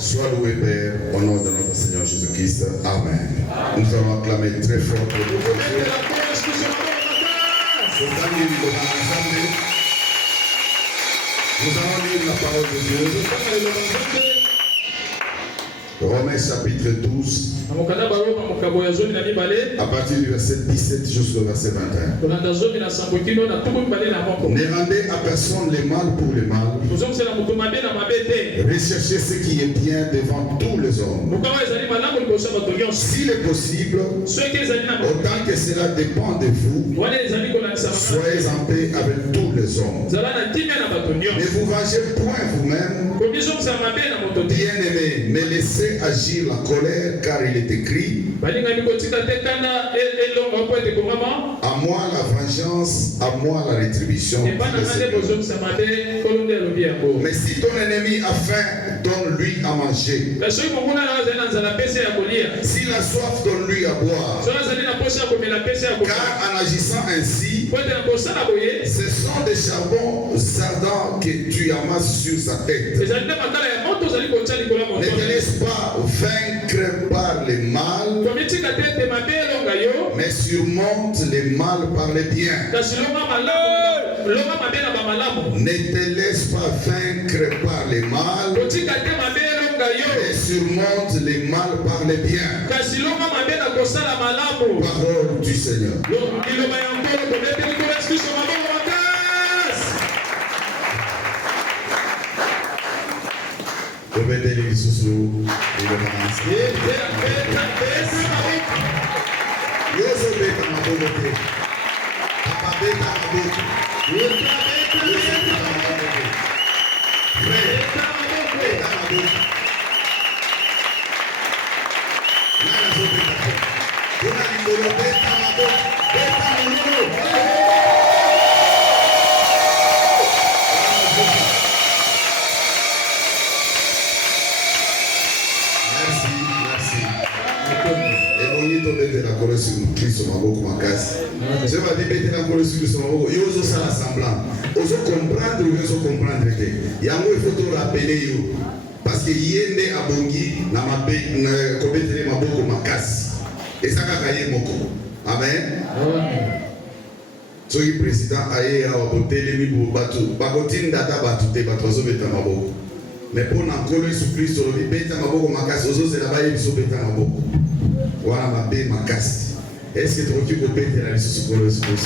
Sois loué, Père, au nom de notre Seigneur Jésus-Christ. Amen. Nous allons acclamer très fort pour nous. Nous allons lire la parole de Dieu. Romains chapitre 12, à partir du verset 17 jusqu'au verset 21. Ne rendez à personne les mal pour les mal. Recherchez ce qui est bien devant tous les hommes. S'il est possible, autant que cela dépend de vous, soyez en paix avec tous les hommes. Ne vous vengez point vous-même, bien-aimés, mais laissez agir la colère, car il est écrit: à moi la vengeance, à moi la rétribution. Mais si ton ennemi a faim, donne-lui à manger. S'il a soif, donne-lui à boire. Car en agissant ainsi, ce sont des charbons ardents que tu amasses sur sa tête. Ne te laisse pas vaincre par les mal, mais surmonte les mal par les biens. Ne te laisse pas vaincre par les mal, mais surmonte les mal par les biens. Parole du Seigneur. Obedez-les sous et le je vais dire la colère sur son il faut ça semblant. Il faut comprendre ou il faut comprendre que il faut te rappeler parce que il est à Bongi na mabe na kobetere maboko makasi. Et ça kakaye moko. Amen. Soki président aye a botelemi bo batu bakotin data batu te batozo beta maboko. Mais pour na colère sur Christ on beta maboko makasi ozo c'est là-bas il faut beta maboko. Voilà mabe makasi. Est-ce que tu occupes au pays de la liste sur le Seigneur?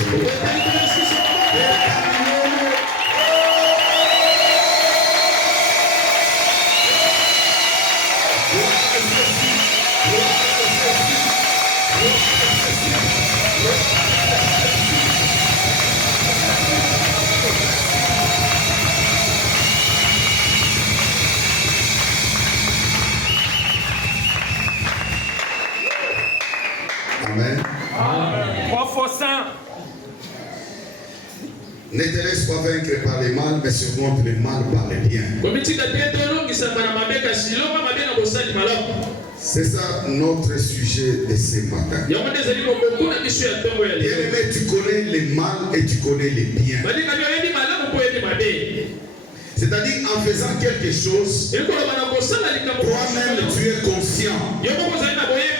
Amen. Ne te laisse pas vaincre par les mal, mais surmonte les mal par les biens. C'est ça notre sujet de ce matin. Bien-aimé, tu connais les mal et tu connais les biens. C'est-à-dire en faisant quelque chose, toi-même tu es conscient.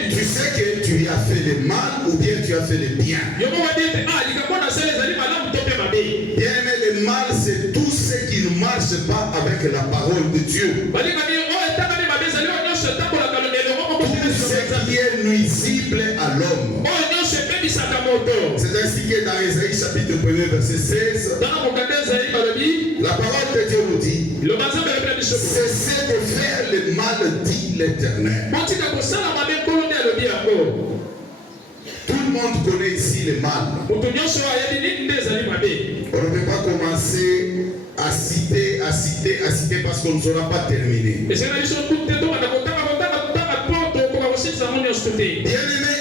Tu sais que tu as fait le mal ou bien tu as fait le bien. Bien-aimé, le mal c'est tout ce qui ne marche pas avec la parole de Dieu. Tout ce qui est nuisible à l'homme. C'est ainsi que dans Ésaïe chapitre 1 verset 16, la parole de Dieu nous dit: cessez de faire le mal, dit l'Éternel. Tout le monde connaît ici le mal. On ne peut pas commencer à citer parce qu'on ne saura pas terminer. Bien-aimé,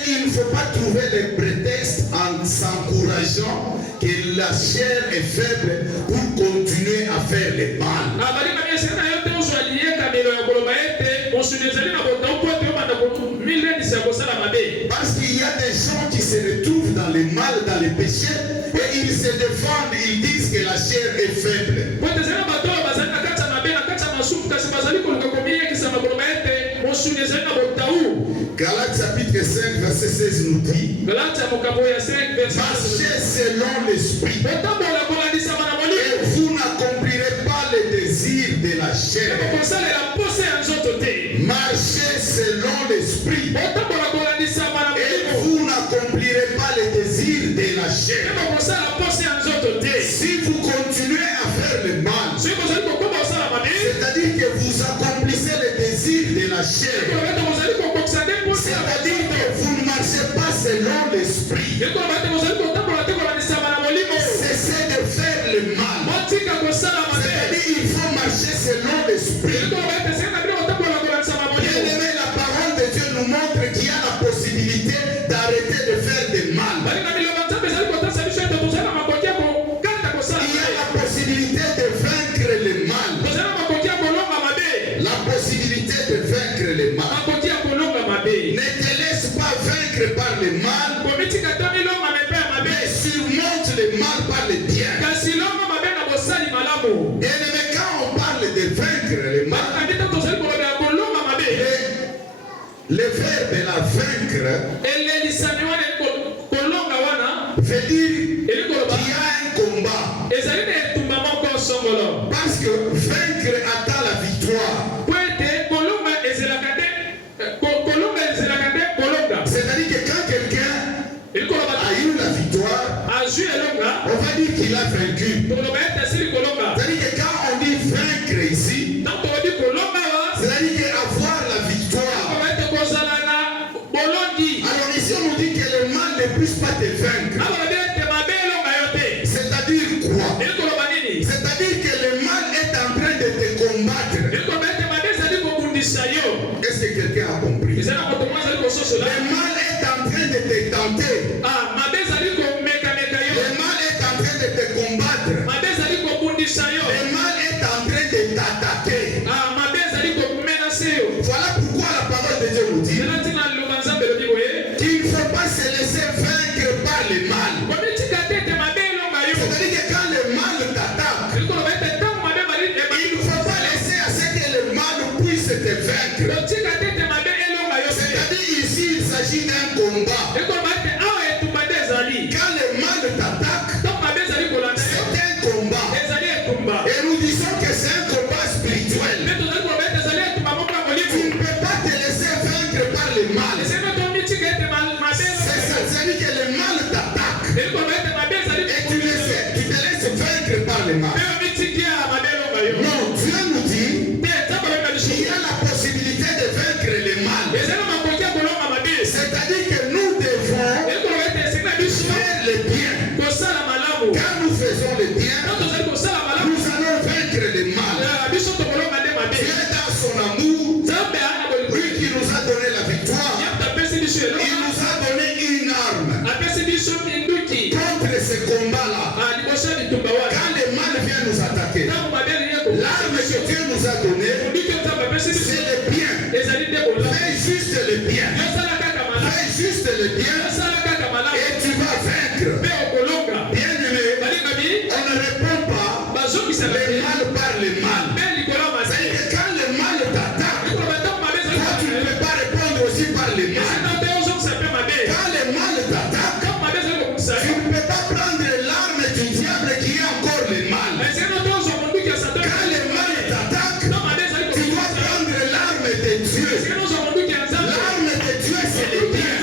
il ne faut pas trouver des prétextes en s'encourageant que la chair est faible pour continuer à faire le mal. Parce qu'il y a des gens qui se retrouvent dans le mal, dans les péchés, et ils se défendent, ils disent que la chair est faible. Galates chapitre 5, verset 16 nous dit: marchez selon l'esprit. Et vous n'accomplirez pas les désirs de la chair. Marchez selon l'esprit. Et vous n'accomplirez pas les désirs de la chair. Si vous continuez à faire le mal, c'est-à-dire que vous accomplissez les désirs de la chair, c'est-à-dire que vous ne marchez pas selon l'esprit, cessez de faire le mal. C'est-à-dire il faut marcher selon l'esprit. Bien-aimé, la parole de Dieu nous montre qu'il y a la possibilité d'arrêter de faire du mal. Il y a la possibilité de vaincre le mal. La possibilité de vaincre le mal. Ne te laisse pas vaincre par le mal, mais surmonte le mal par le bien. Bien-aimé, quand on parle de vaincre le mal, le verbe la vaincre veut dire qu'il y a un combat. Parce que vaincre attend la victoire. C'est-à-dire que quand quelqu'un a eu la victoire, on va dire qu'il a vaincu. C'est-à dire que quand on dit vaincre ici, c'est-à-dire qu'avoir la victoire. Alors ici on nous dit que le mal ne puisse pas te vaincre. C'est-à-dire quoi? C'est-à dire que le mal est en train de te combattre. Est-ce que quelqu'un a compris? Le mal est en train de te tenter. Le mal est en train de te combattre. Le mal est en train de t'attaquer. Voilà pourquoi la parole de Dieu nous dit qu'il ne faut pas se laisser vaincre par le mal. C'est-à-dire que quand le mal t'attaque, il ne faut pas laisser à ce que le mal puisse te vaincre. C'est-à-dire ici il s'agit d'un combat. Quand le mal t'attaque, c'est un combat. Et nous disons que c'est un combat spirituel. Tu ne peux pas te laisser vaincre par le mal. C'est-à-dire que le mal t'attaque. Et tu te laisses vaincre par le mal. Non, Dieu nous dit qu'il y a la possibilité de vaincre le mal. C'est-à-dire que nous devons faire le bien. Quand nous faisons le bien, nous allons vaincre le mal. Dieu est dans son amour, lui qui nous a donné la victoire, il nous a donné une arme contre ce combat-là. Quand le mal vient nous attaquer, l'arme que Dieu nous a donnée, c'est le bien. Fais juste le bien. Fais juste le bien et tu vas vaincre. Bien-aimé, on ne répond pas le mal par le mal. C'est que quand le mal t'attaque, toi tu ne peux pas répondre aussi par le mal. Quand le mal t'attaque, tu ne peux pas prendre l'arme du diable qui est encore le mal. Quand le mal t'attaque, tu dois prendre l'arme de Dieu. L'arme de Dieu c'est le bien.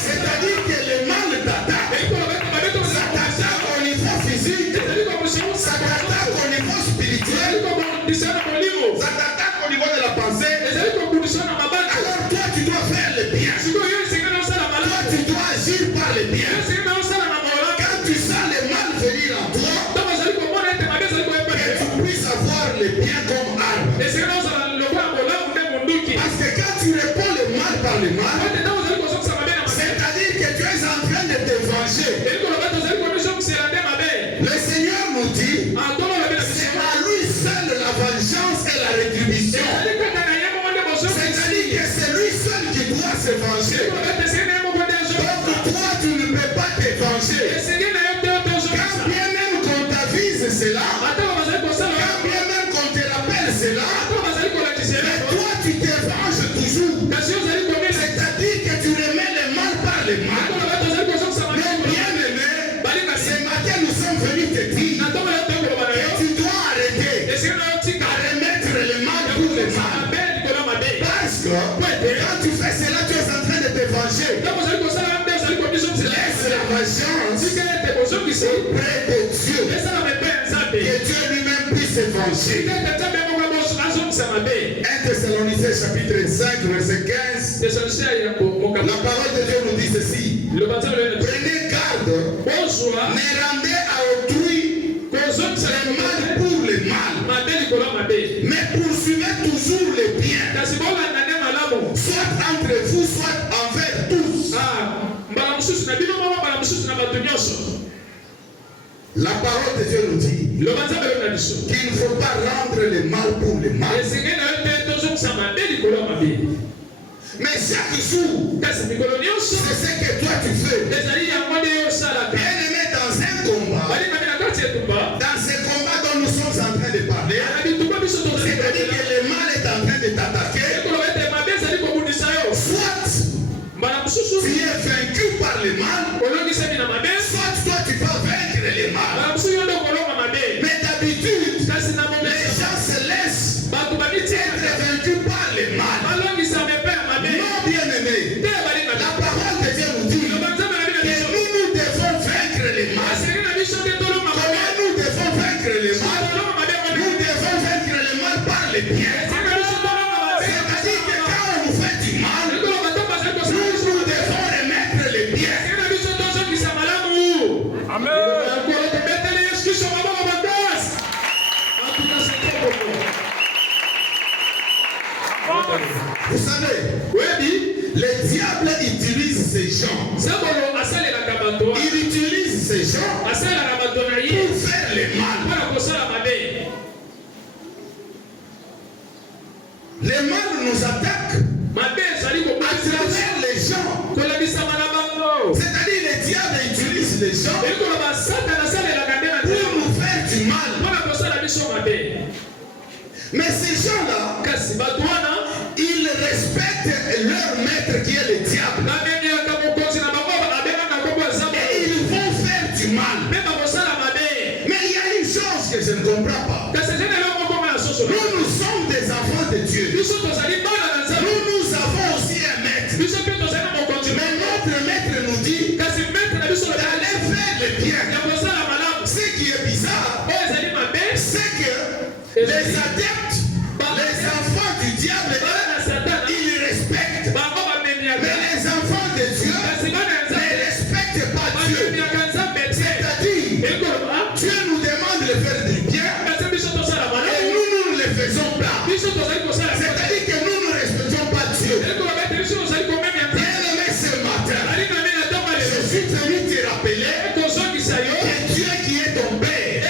C'est-à-dire que le mal t'attaque. Ça t'attaque au niveau physique. Ça t'attaque au niveau spirituel. Ça t'attaque au niveau de la pensée. Alors toi tu dois faire le bien. Toi tu dois agir par le bien. Quand tu sens le mal venir en toi, que tu puisses avoir le bien comme arme. Parce que quand tu réponds le mal par le mal, c'est-à-dire que tu es en train de te venger. Le Seigneur nous dit, c'est à lui seul la vengeance et la rétribution. C'est-à-dire que c'est lui seul qui doit se venger. Donc toi tu ne peux pas te venger. Quand bien même qu'on t'avise cela, quand bien même qu'on te rappelle cela, mais toi tu te venges toujours. C'est-à-dire que tu remets le mal par le mal. Mais bien aimé, ce matin nous sommes venus te dire que tu dois arrêter à remettre le mal pour le mal. Parce que quand tu fais cela, tu es en train de te venger. Laisse la vengeance auprès de Dieu. Que Dieu lui-même puisse se venger. 1 Thessaloniciens chapitre 5, verset 15. La parole de Dieu nous dit ceci. Prenez garde, ne rendez à autrui le mal pour le mal, mais poursuivez toujours le bien, soit entre vous, soit envers tous. La parole de Dieu nous dit qu'il ne faut pas rendre le mal pour le mal. Mais chaque jour, c'est ce que toi tu fais. Bien aimé, dans un combat, dans ce combat dont nous sommes en train de parler, c'est-à-dire que le mal est en train de t'attaquer, soit tu es vaincu par le mal, soit toi tu vas vaincre le mal. Mais d'habitude, les gens se laissent être vaincus par le mal. Non, bien aimé, la parole de Dieu nous dit que nous devons vaincre le mal. Comment nous devons vaincre le mal? Nous devons vaincre le mal par le bien. C'est-à-dire que quand on nous fait du mal, nous devons remettre le bien. Amen. Vous savez, le diable utilise ces gens. Il utilise ces gens pour faire le mal. Le mal nous attaque à travers les gens. C'est-à-dire le diable utilise les gens pour nous faire du mal. Mais ces gens-là, ils respectent leur maître qui est le diable. Et ils vont faire du mal. Mais il y a une chose que je ne comprends pas. Nous sommes des enfants de Dieu. Nous avons aussi un maître. Mais notre maître nous dit d'aller faire le bien. Ce qui est bizarre, c'est que les adeptes, les enfants du diable, ils respectent. Mais les enfants de Dieu ne respectent pas Dieu. C'est-à-dire, Dieu nous demande de faire du bien et nous ne le faisons pas. C'est-à-dire que nous ne respectons pas Dieu. Bien aimé, ce matin, je suis venu te rappeler que Dieu qui est ton Père,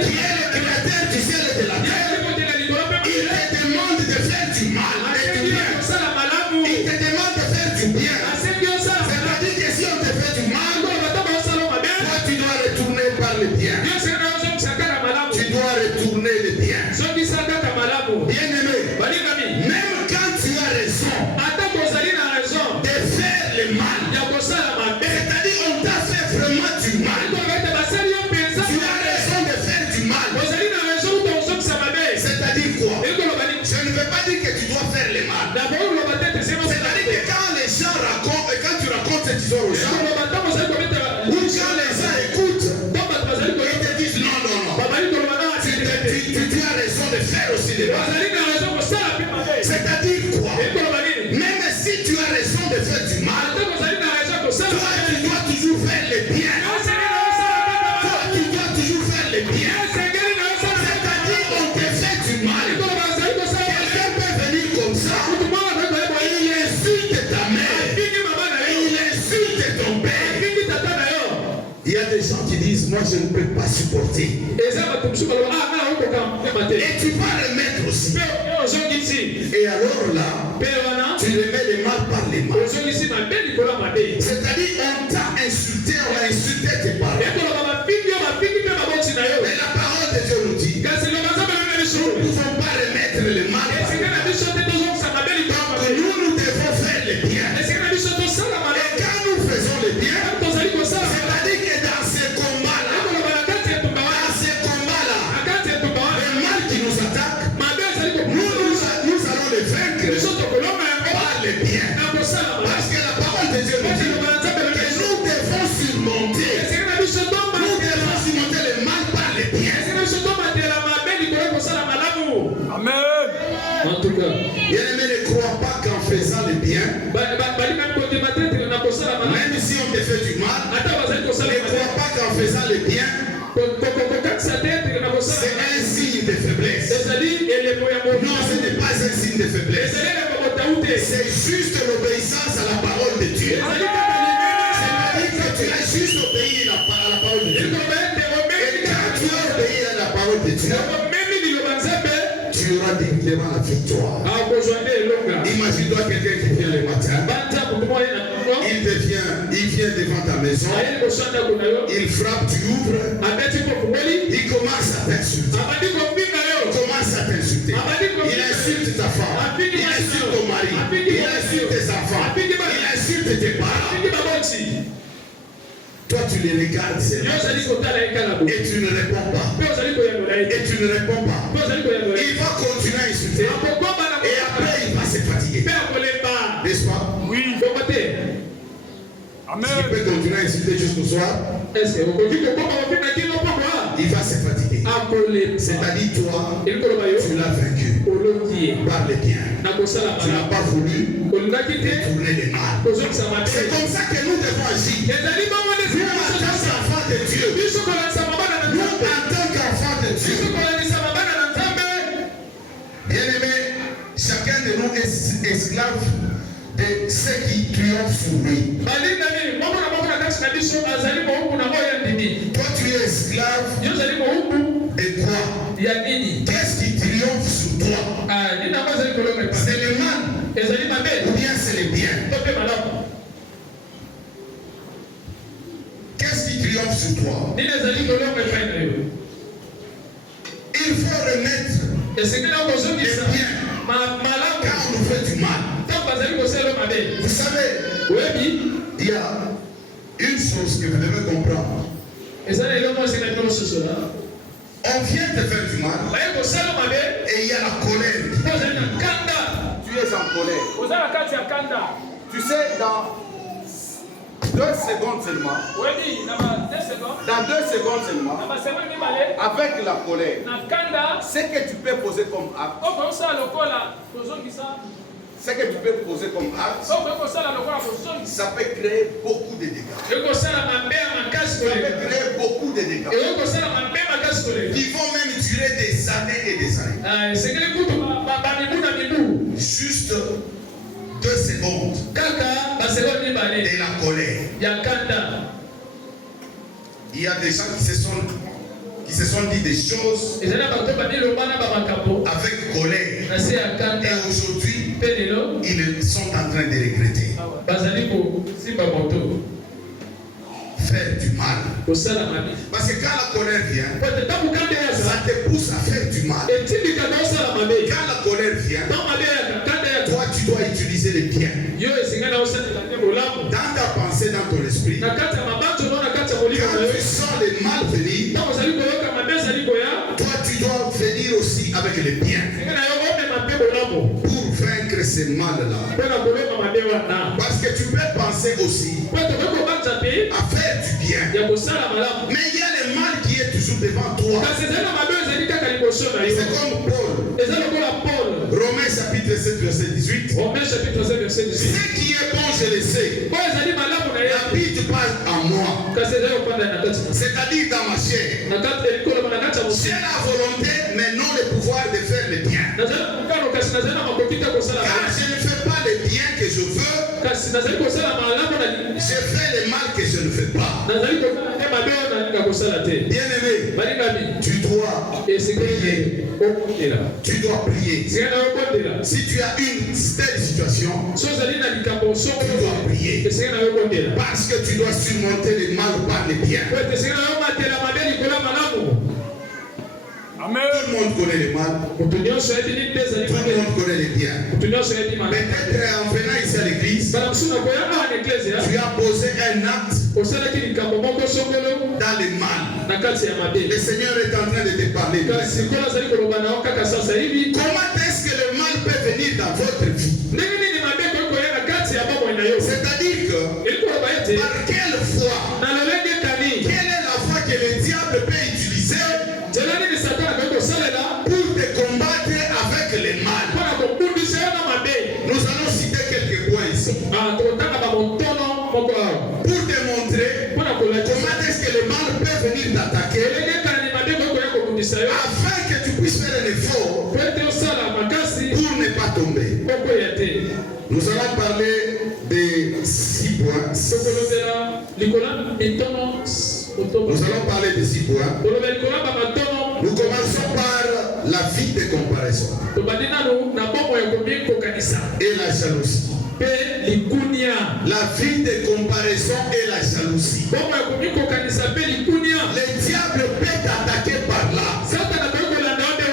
qui est le créateur du ciel et de la terre, il te demande de faire du mal et du bien. Il te demande de faire du bien. C'est-à-dire que si on te fait du mal, toi tu dois retourner par le bien. Tu dois retourner le bien. Bien aimé, même quand tu as raison de faire le mal, c'est-à-dire on t'a fait vraiment du mal, tu as raison de faire du mal. C'est-à-dire quoi? Je ne veux pas dire que tu dois faire le mal. C'est-à-dire que quand les gens racontent, et quand tu racontes cette histoire aux gens, ou quand les gens écoutent, ils te disent non. Tu as raison de faire aussi le mal. C'est-à-dire quoi? Même si tu as raison de faire du mal, toi tu dois toujours faire le bien. Toi tu dois toujours faire le bien. C'est-à-dire on te fait du mal. Quelqu'un peut venir comme ça, il insulte ta mère, il insulte ton père. Il y a des gens qui disent moi je ne peux pas supporter. Et tu vas remettre aussi. Et alors là, tu remets les mal par les mal. C'est-à-dire on t'a insulté, on a insulté tes parents. Mais la parole de Dieu nous dit nous ne pouvons pas remettre le mal par le mal. En tout cas, Bien-aimé, ne crois pas qu'en faisant le bien, même si on te fait du mal, ne crois pas qu'en faisant le bien, c'est un signe de faiblesse. Non, ce n'est pas un signe de faiblesse. C'est juste l'obéissance à la parole de Dieu. C'est-à-dire que tu as juste obéi à la parole de Dieu. Et quand tu as obéi à la parole de Dieu, tu auras directement la victoire. Imagine-toi quelqu'un qui vient le matin. Il vient devant ta maison. Il frappe, tu ouvres. Il commence à t'insulter. Il insulte ta femme. Il insulte ton mari. Il insulte tes enfants. Il insulte tes parents. Toi, tu les regardes seulement. Et tu ne réponds pas. Il va continuer à insulter. Et après, il va se fatiguer. N'est-ce pas? Oui. Amen. Il peut continuer à insulter jusqu'au soir. Il va se fatiguer. C'est-à-dire, toi, tu l'as vaincu par les biens. Tu n'as pas voulu détourner les mal. C'est comme ça que nous devons agir. Nous, en tant qu'enfants de Dieu, bien-aimé, chacun de nous est esclave de ceux qui triomphent sur lui. Toi, tu es esclave de quoi? Qu'est-ce qui triomphe sur toi? C'est le mal ou bien c'est le bien? Qu'est-ce qui triomphe sur toi? Il faut remettre le bien quand on nous fait du mal. Vous savez, il y a une chose que vous devez comprendre. On vient te faire du mal et il y a la colère. Tu es en colère. Tu sais, dans 2 secondes seulement, avec la colère, ce que tu peux poser comme acte, ça peut créer beaucoup de dégâts. Qui vont même durer des années et des années. Juste 2 secondes de la colère. Il y a des gens qui se sont dit des choses avec colère. Et aujourd'hui, ils sont en train de regretter. Faire du mal. Parce que quand la colère vient, ça te pousse à faire du mal. Quand la colère vient, toi tu dois utiliser les biens. Dans ta pensée, dans ton esprit, quand tu sens le mal venir, toi tu dois venir aussi avec les biens pour vaincre ces mal-là. Parce que tu peux penser aussi à faire du bien, mais il y a le mal qui est toujours devant toi. C'est comme Paul. Romains chapitre 7 verset 18. Ce qui est bon je le sais, n'habite pas en moi, c'est-à-dire dans ma chair. J'ai la volonté mais non le pouvoir de faire le bien. Car je ne fais pas le bien que je veux, je fais le mal que je ne fais pas. Bien-aimé, tu dois prier. Tu dois prier. Si tu as une telle situation, tu dois prier. Parce que tu dois surmonter le mal par le bien. Amen. Tout le monde connaît le mal. Tout le monde connaît le bien. Peut-être en venant ici à l'église, tu as posé un acte dans le mal. Le Seigneur est en train de te parler. Comment est-ce que le mal peut venir dans votre vie? C'est-à-dire que par quelle foi, quelle est la foi que le diable peut utiliser pour te combattre avec le mal? Pour démontrer comment est-ce que le mal peut venir t'attaquer, afin que tu puisses faire un effort pour ne pas tomber. Nous allons parler de 6 points. Nous allons parler de 6 points. Nous commençons par la vie de comparaison et la jalousie. La vie de comparaison et la jalousie. Le diable peut t'attaquer par là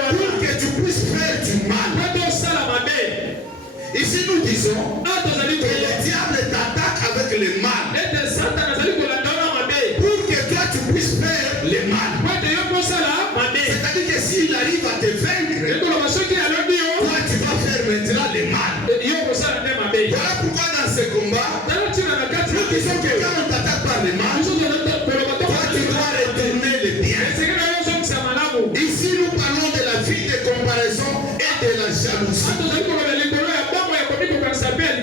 pour que tu puisses faire du mal. Ici nous disons que le diable t'attaque avec le mal pour que toi tu puisses faire le mal. C'est-à-dire que s'il arrive à te vaincre, toi tu vas faire maintenant le mal. Voilà pourquoi dans ce combat, nous disons que quand on t'attaque par le mal, toi tu dois retourner le bien. Ici nous parlons de la vie de comparaison et de la jalousie.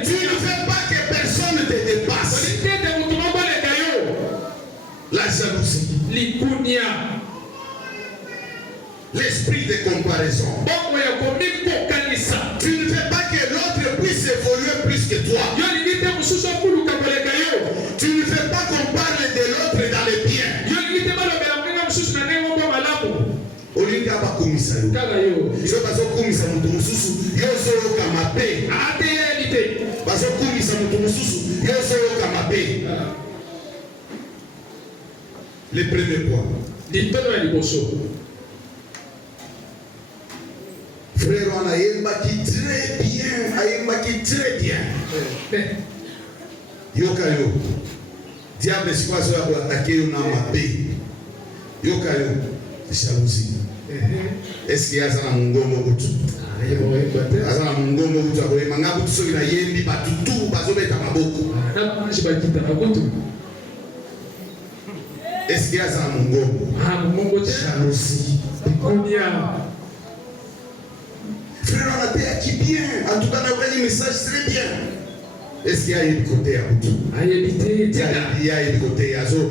Tu ne fais pas que personne te dépasse. La jalousie. L'esprit de comparaison. Tu ne fais pas que l'autre puisse évoluer plus que toi. Tu ne fais pas qu'on parle de l'autre dans les biens. Olinga bakumisa yo. Iso bazo kumisa mutu mususu yoso kamape. Bazo kumisa mutu mususu yoso kamape. Le premier point. Frère, on a yembaki très bien, ayembaki très bien. Yokayo, diable si quoi soit pour attaquer une mape. Yokayo, jalousie. Est-ce qu'il y a ça dans mon gomo butu? Azana mungomo butu akoye manga butu soki na yembi batutu bazobeta maboko. Est-ce qu'il y a ça dans mon gomo? Jalousie. Frère, on a été qui bien. En tout cas, on a envoyé un message très bien. Est-ce qu'il y a un côté à Boutou? Il y a un côté. Azo,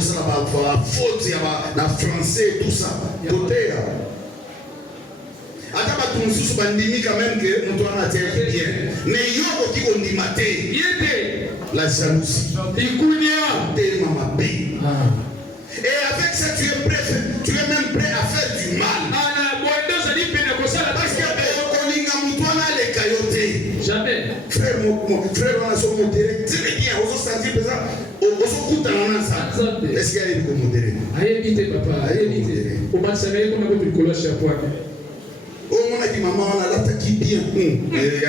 ça n'a pas faute. Il y a la français, tout ça. Côté. Attends, tu nous sous bandimi quand même que nous devons être bien. Mais il y a qui on dit maté. La jalousie. Tellement ma paix. Et avec ça, tu es même prêt à faire du mal. Parce que jamais. Frère, on a son modéré très bien. On se sentit présent. On se coûte en ensemble. Est-ce qu'il y a une modéré? Ayébité, papa. Ayébité. Au moins, ça veut dire qu'on a beaucoup de collage à point. Oh, mon ami, maman, on a l'attaque qui bien. Il y a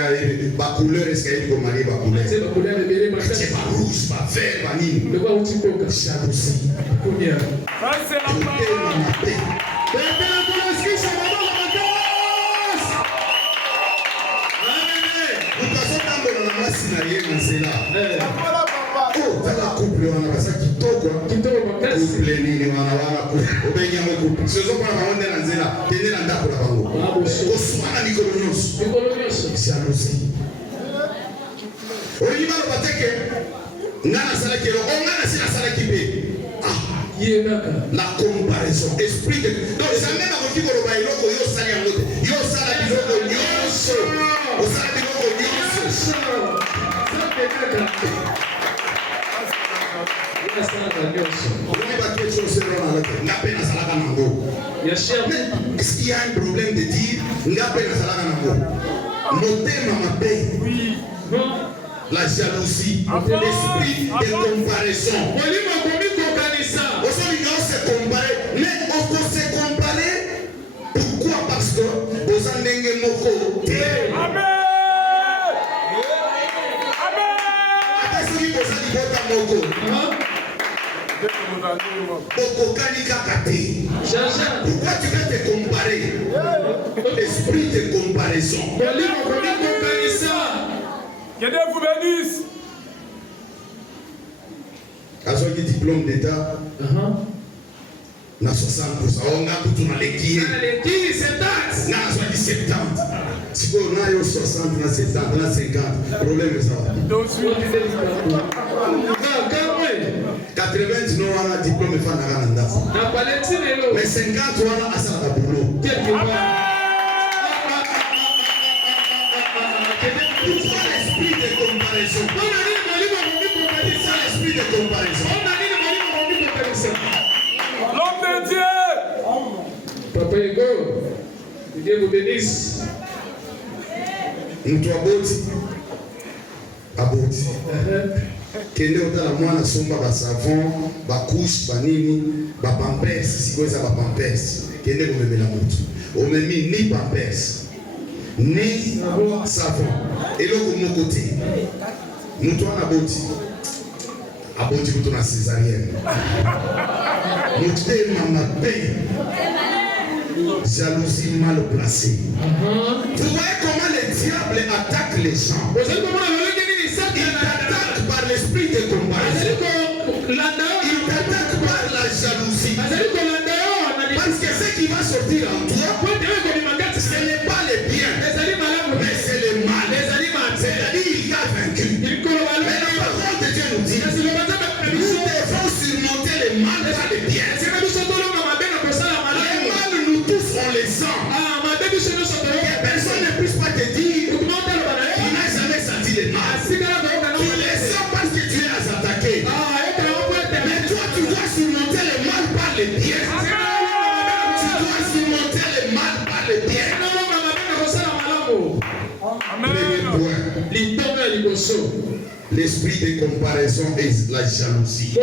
ma couleur, est-ce qu'il y a une mariée, ma couleur? C'est ma couleur, c'est pas rouge, pas vert, pas nini. Le quoi, où tu peux? Jalousie. Combien? Ça, c'est la parole. Oh, tala couple wana basa kitoko couple nini wana obenya mo couple sezo kwa baonde na nzela tende na ndako la bango oswana mikolo nyonso jalousie oyi malo bateke ngana sala kelo ngana sila sala kibe la comparaison esprit de donc ça même avec ko roba iloko yo sala yango yo sala biloko nyonso osala biloko nyonso est-ce qu'il y a un problème de dire oui. La jalousie, l'esprit de comparaison. On se comparer, mais on peut se comparer. Pourquoi? Parce que vous en avez moko. Amen. Pourquoi tu veux te comparer? Esprit de comparaison. Que Dieu vous bénisse. Avec le diplôme d'État, na 60%. On a tout na leki. Na leki 70. Na so di 70. Si on a yo 60 na 70 na 50, problème ça. Donc, suite. 80 no wana diplôme fa na kana ndasa. Na paleti lelo. Mais 50 wana asa na boulot. Quelque part. Pourquoi l'esprit de comparaison? On a dit mwalimu akomi comparaison. Ça l'esprit de comparaison. On a dit mwalimu akomi comparaison. L'homme de Dieu. Papa Ego, Dieu vous bénisse. Mtu aboti. Kende otala mwana somba ba savon, ba couche, ba nini, ba pampers, sikoza ba pampers. Kende komemela mutu. Omemi ni pampers, ni savon. Eloko moko te. Mutu wana aboti mutu na césarienne. Mutu te mama pe. Jalousie mal placée. Vous voyez comment le diable attaque les gens. Il t'attaque par l'esprit de comparaison. Il t'attaque par la jalousie. Parce que ce qui va sortir en toi, ce n'est pas le bien, mais c'est le mal. C'est-à-dire il t'a vaincu. Mais la parole de Dieu nous dit, nous devons surmonter le mal par le bien. Les mal nous tous on les sent. Que personne ne puisse pas te dire qu'il n'a jamais senti le mal. Tu les sens parce que tu es attaqué. Mais toi tu dois surmonter le mal par le bien. Tu dois surmonter le mal par le bien. Premier point. L'esprit de comparaison et la jalousie.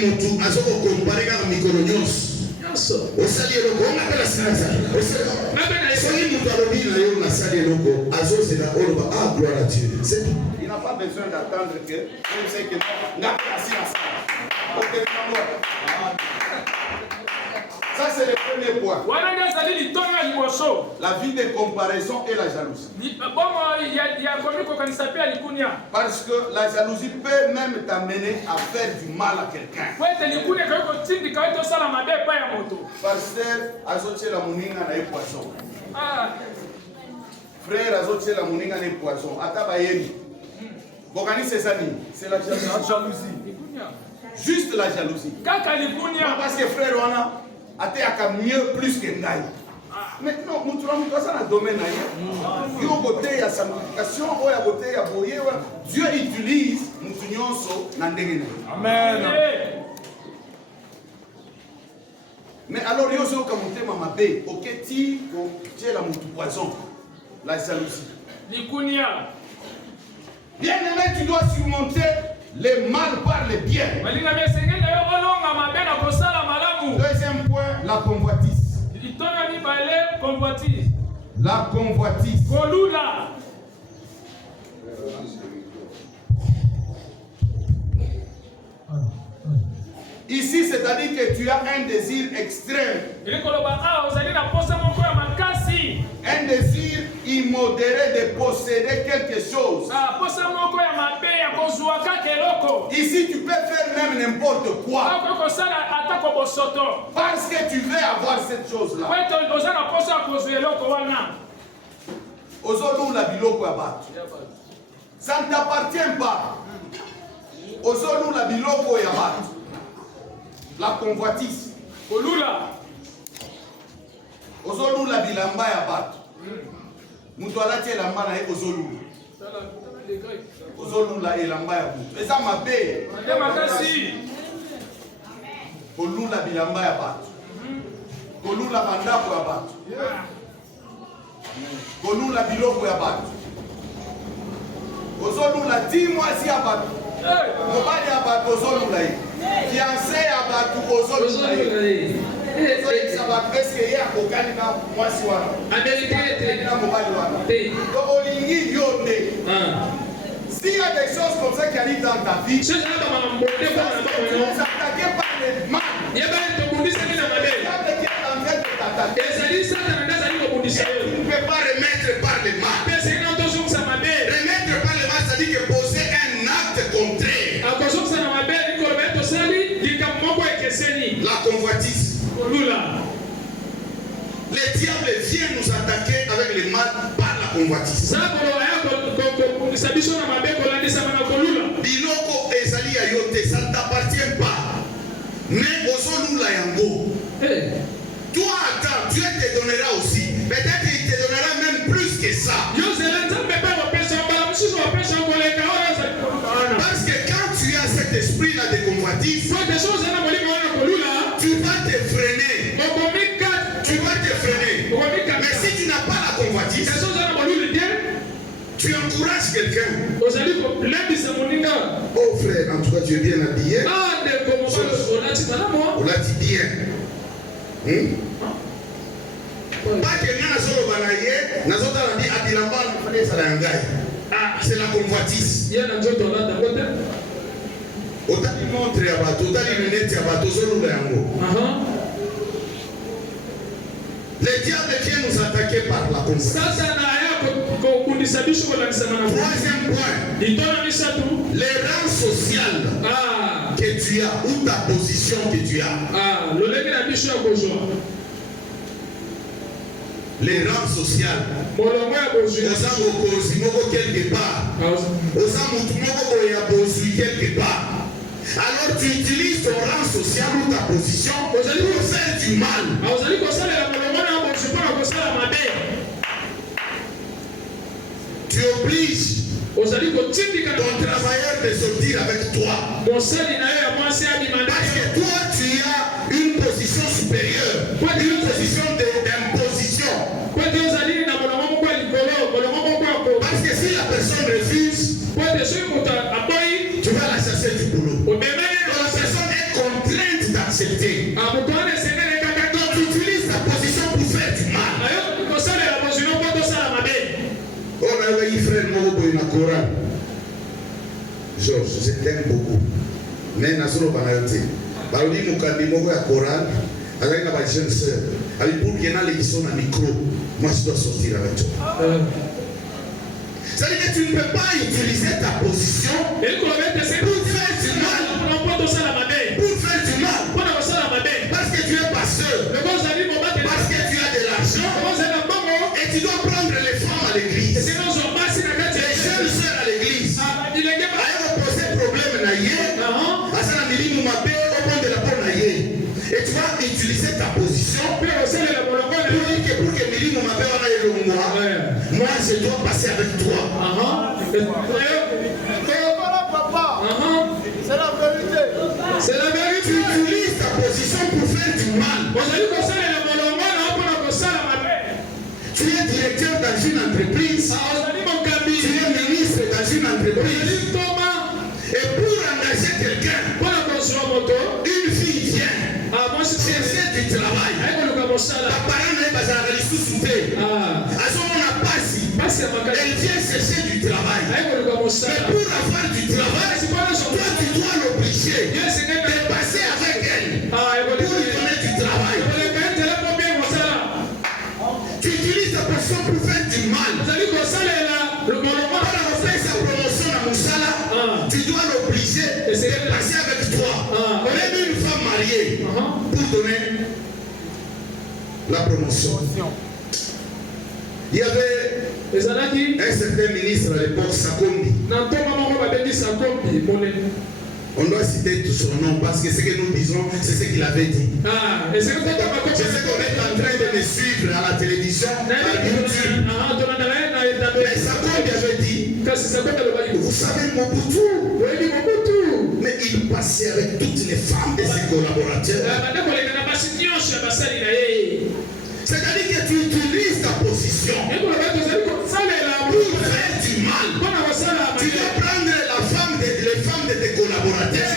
Mutu azoko compare kaka mikolo nyonso. Osali eloko on appelle ça. Soki mutu alobi na yo nasali eloko azozela oloba gloire à Dieu. C'est tout. Il n'a pas besoin d'attendre que je sais que n'a pas assis à ça. Ça c'est le premier point. La vie de comparaison et la jalousie. Parce que la jalousie peut même t'amener à faire du mal à quelqu'un. Parce que azotie la moninga na poisson. Frère azotie la moninga na poisson. Atabayeni. Bokani c'est ça ni. C'est la jalousie. Juste la jalousie. Parce que frère wana ate mieux plus que ngai. Maintenant, nous trouvons ça dans le domaine. Il y a côté ya sanctification, il y a côté ya boyer. Dieu utilise nous tous dans le Amen. Mais alors, il y a aussi un mama bé, ok, tu es la poison, la jalousie. Bien aimé, tu dois surmonter le mal par le bien. Deuxième point, la convoitise. La convoitise. Ici, c'est-à-dire que tu as un désir extrême. Un désir immodéré de posséder quelque chose. Ici, tu peux faire même n'importe quoi. Parce que tu veux avoir cette chose-là. Aujourd'hui, la biloko ya batu. Ça ne t'appartient pas. Aujourd'hui, la biloko ya batu. La convoitise. Aujourd'hui, la bilamba ya batu. Mutu alati elamba na ye ozolula. Ozolula elamba ya butu. Eza mabe. Kolula bilamba ya batu. Kolula bandako ya batu. Kolula biloko ya batu. Ozolula 10 mois ya batu. Mobali ya batu ozolula ye. Fiancé ya batu ozolula ye. Est-ce qu'il y a un gars qui a moi si wana? S'il y a des choses comme ça qui arrivent dans ta vie, tu es attaqué par les mal. Tu ne peux pas remettre par les mal. Remettre par les mal, c'est-à-dire que poser un acte contraire. le diable vient nous attaquer avec le mal par la convoitise. Biloko ezali ya yo te, ça ne t'appartient pas. Mais ozolula yango. Toi, attends, Dieu te donnera aussi. Peut-être qu'il te donnera même plus que ça. Parce que quand tu as cet esprit-là de convoitise, tu vas te freiner. Tu vas te freiner. Mais si tu n'as pas la convoitise, tu encourages quelqu'un. Oh frère, en tout cas, tu es bien habillé. On l'a dit bien. Pas que c'est la convoitise. Autant il montre à bateau, autant il lunette à bateau, le diable vient nous attaquer par la convoitise. Troisième point, les rangs sociaux que tu as ou ta position que tu as. Les rangs sociaux. Quelque part. Quelque part. Alors tu utilises ton rang social ou ta position pour faire du mal. Tu obliges ton travailleur de sortir avec toi. Parce que toi, tu as une position supérieure, une position d'imposition. Parce que si la personne refuse, tu vas la chasser du boulot. Donc la personne est contrainte d'accepter. Donc tu utilises ta position pour faire du mal. On a eu frère Mogo dans la chorale. Georges, je t'aime beaucoup. Mais Nasoro Banayote. Baroudi Moukandi Mogo à chorale. Avec ma jeune soeur. Avec pour qu'il y ait les qui sont dans le micro. Moi je dois sortir avec toi. C'est-à-dire que tu ne peux pas utiliser ta position pour faire du mal. Pour faire du mal. Parce que tu es pasteur. Parce que tu as de l'argent. Et tu dois prendre les femmes à l'église. Les jeunes sœurs à l'église. Aïe, on pose problème. Et tu vas utiliser ta position pour que Mili moi je dois passer avec toi. C'est la vérité. C'est la vérité. Tu utilises ta position pour faire du mal. Tu es directeur dans une entreprise. Tu es ministre dans une entreprise. Et pour engager quelqu'un, une fille vient chercher du travail. Elle vient chercher du travail. Mais pour avoir du travail, toi tu dois l'obliger de passer avec elle pour lui donner du travail. Tu utilises ta position pour faire du mal. Tu dois l'obliger de passer avec toi. Même une femme mariée pour donner la promotion. Il y avait un certain ministre à l'époque, Sakombi. On doit citer tout son nom parce que ce que nous disons, c'est ce qu'il avait dit. Je sais qu'on est en train de me suivre à la télévision, par YouTube. Mais Sakombi avait dit, vous savez Mobutu, mais il passait avec toutes les femmes de ses collaborateurs. C'est-à-dire que tu utilises ta position pour faire du mal. Tu dois prendre les femmes de tes collaborateurs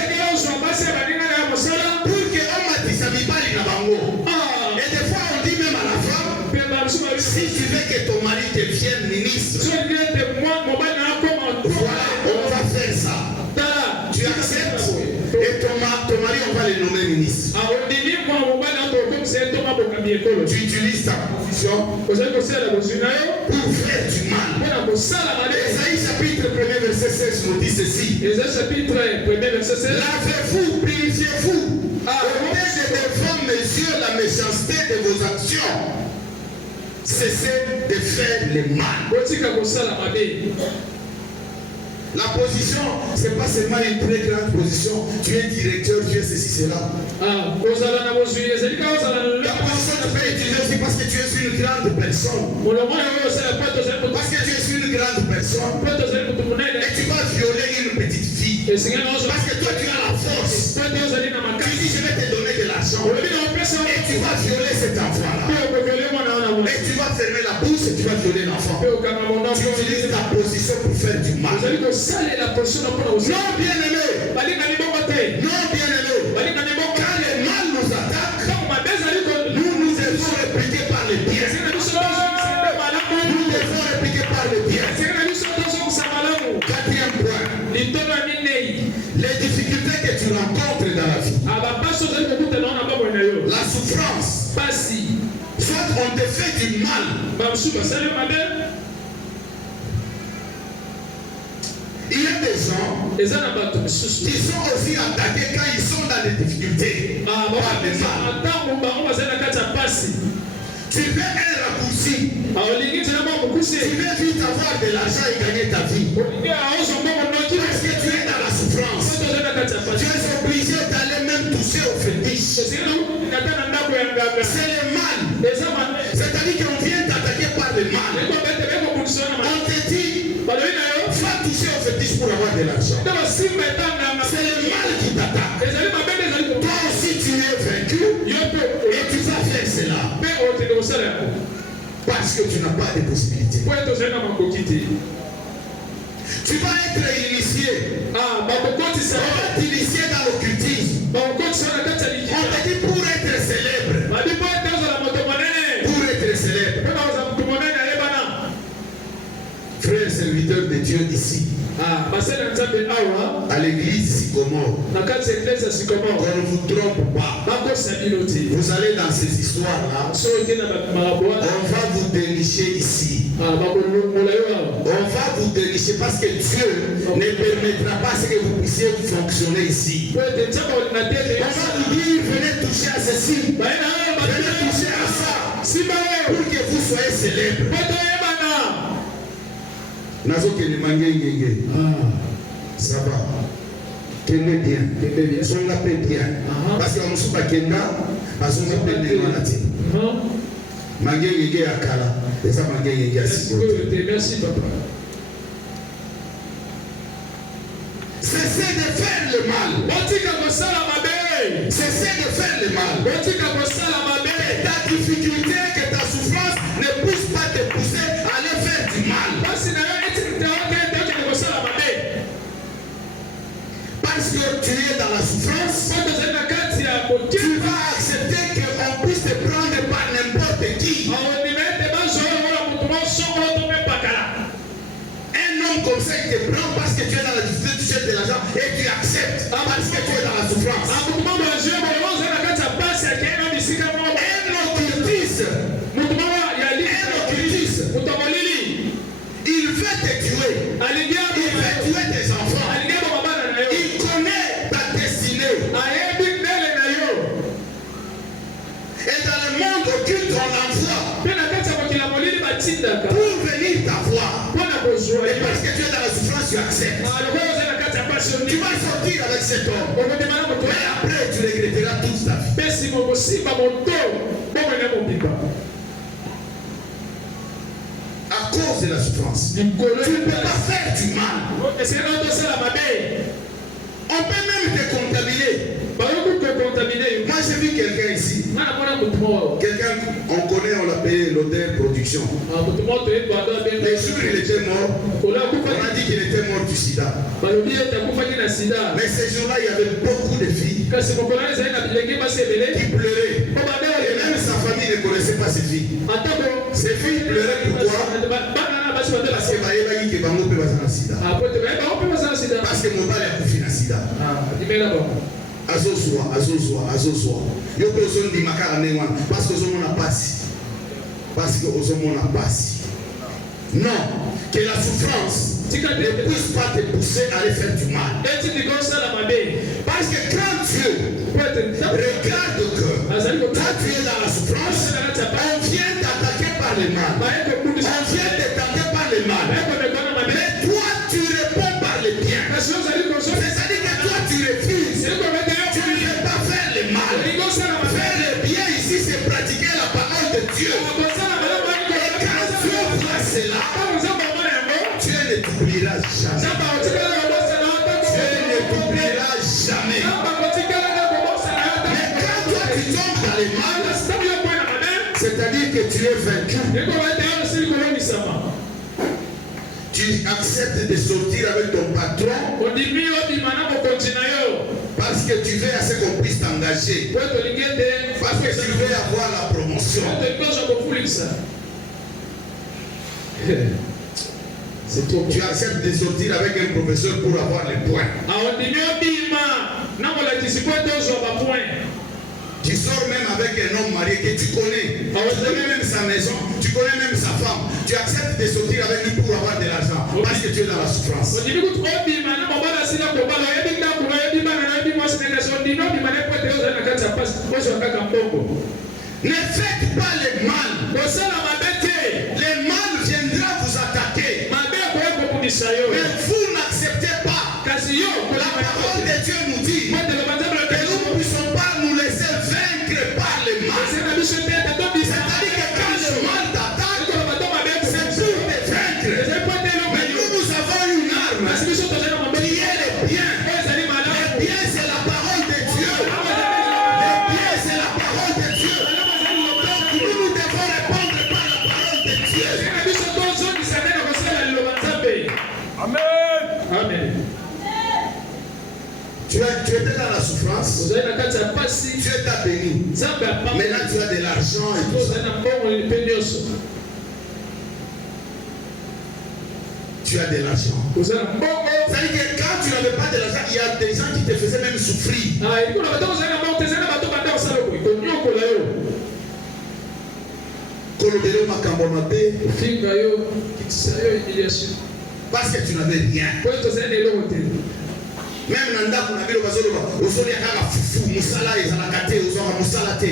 pour qu'on m'a dit ça n'est pas les nabango. Et des fois on dit même à la femme, si tu veux que ton mari devienne ministre, voilà, on va faire ça. Tu acceptes et ton mari on va le nommer ministre. Tu utilises ta position pour faire du mal. Esaïe chapitre 1 verset 16 nous dit ceci. Lavez-vous, purifiez-vous. Ôtez de devant mes yeux la méchanceté de vos actions. cessez de faire le mal. La position, ce n'est pas seulement une très grande position. Tu es directeur, tu es ceci, cela. La position, tu peux utiliser aussi parce que tu es une grande personne. Parce que tu es une grande personne. Et tu vas violer une petite fille. Parce que toi, tu as la force. Tu dis, je vais te donner de l'argent. Et tu vas violer cet enfant-là. Et tu vas fermer la bouche et tu vas violer l'enfant. Tu utilises ta position pour faire du mal. Non, bien-aimé. Non, bien-aimé. Quand le mal nous attaque, nous devons répliquer par le bien. Nous devons répliquer par le bien. Quatrième point. Les difficultés que tu rencontres dans la vie. La souffrance. Soit on te fait du mal. Il y a des gens qui sont aussi attaqués quand ils sont dans les difficultés. Par le mal. Tu fais un raccourci. Tu veux vite avoir de l'argent et gagner ta vie. Parce que tu es dans la souffrance. Tu es obligé d'aller même toucher au fétiche. C'est le mal. C'est-à-dire qu'on vient t'attaquer par le mal. On te dit, va toucher au fétiche pour avoir de l'argent. C'est le mal qui t'attaque. Toi aussi tu es vaincu et tu vas faire cela. Parce que tu n'as pas de possibilité. Tu vas être initié. On va t'initier dans l'occultisme. On te dit pour être célèbre. Pour être célèbre. Frère serviteur de Dieu ici. À l'église Sycomore. On ne vous trompe pas. Vous allez dans ces histoires-là. On va vous dénicher ici. On va vous dénicher parce que Dieu ne permettra pas que vous puissiez fonctionner ici. On va vous dire, venez toucher à ceci. Venez toucher à ça. Pour que vous soyez célèbre. Ça va. Kende bien. Son appel bien. Parce qu'on ne sait pas Kenda, parce qu'on appelle des maladies. Mangé akala. Et ça mangé merci papa. Cessez de faire le mal. Cessez de faire le mal. Que ta difficulté, que ta souffrance ne puisse pas te pousser à aller faire du mal. Parce que tu es dans la souffrance, tu vas accepter qu'on puisse te prendre par n'importe qui. Un homme comme ça, il te prend parce que tu es dans la difficulté, tu cherches de l'argent et tu acceptes parce que tu es dans la souffrance. Il veut te tuer. Il veut tuer tes enfants. Il connaît ta destinée. Et dans le monde occulte, on l'envoie pour venir t'avoir. Et parce que tu es dans la souffrance, tu acceptes. Tu vas sortir avec cet homme. Mais après, tu regretteras toute ta vie. À cause de la souffrance. Tu ne peux pas faire du mal. On peut même te contaminer. Moi j'ai vu quelqu'un ici. Quelqu'un, on connaît, on l'appelait l'odeur production. Les jours il était mort, on a dit qu'il était mort du sida. Mais ces jours-là, il y avait beaucoup de filles qui pleuraient. Et même sa famille ne connaissait pas ces filles. Ces filles pleuraient pourquoi? Parce que parce que mon père a couché dans le sida. Azozwa. Yo ko zone di makara nengwa parce que on a passé. Parce que on a passé. Non, que la souffrance ne puisse pas te pousser à aller faire du mal. Parce que quand Dieu regarde que quand tu es dans la souffrance, on vient t'attaquer par par le mal. On vient de tenter par le mal. Mais toi, tu réponds par le bien. C'est-à-dire que toi, tu refuses. Tu ne veux pas faire le mal. Faire le bien ici, c'est pratiquer la parole de Dieu. Et quand Dieu fera cela, Dieu ne t'oubliera jamais. Dieu ne t'oubliera jamais. Mais quand toi, tu tombes dans le mal, c'est-à-dire que tu es vaincu. Tu acceptes de sortir avec ton patron parce que tu veux à ce qu'on puisse t'engager. Parce que tu veux avoir la promotion. Tu acceptes de sortir avec un professeur pour avoir les points. Tu sors même avec un homme marié que tu connais. Tu connais même sa maison, tu connais même sa femme. Tu acceptes de sortir avec lui pour avoir de l'argent parce que tu es dans la souffrance. Ne faites pas le mal. Le mal viendra vous attaquer. Mais vous n'acceptez pas. La parole de Dieu nous dit que nous ne puissions pas nous laisser vaincre par le mal. C'est-à-dire que quand le mal t'attaque, c'est pour te vaincre. Mais nous avons une arme qui est le bien. Le bien, c'est la parole de Dieu. Le bien, c'est la parole de Dieu. Donc nous devons répondre par la parole de Dieu. Amen. Amen. Tu étais dans la souffrance. Dieu t'a béni. Maintenant tu as de l'argent et tout ça. Tu as de l'argent. C'est-à-dire que quand tu n'avais pas de l'argent, il y a des gens qui te faisaient même souffrir. Parce que tu n'avais rien. Même dans ndako na bilo bazoloba ozolia kaka fufu musala ezalaka te ozwaka musala te.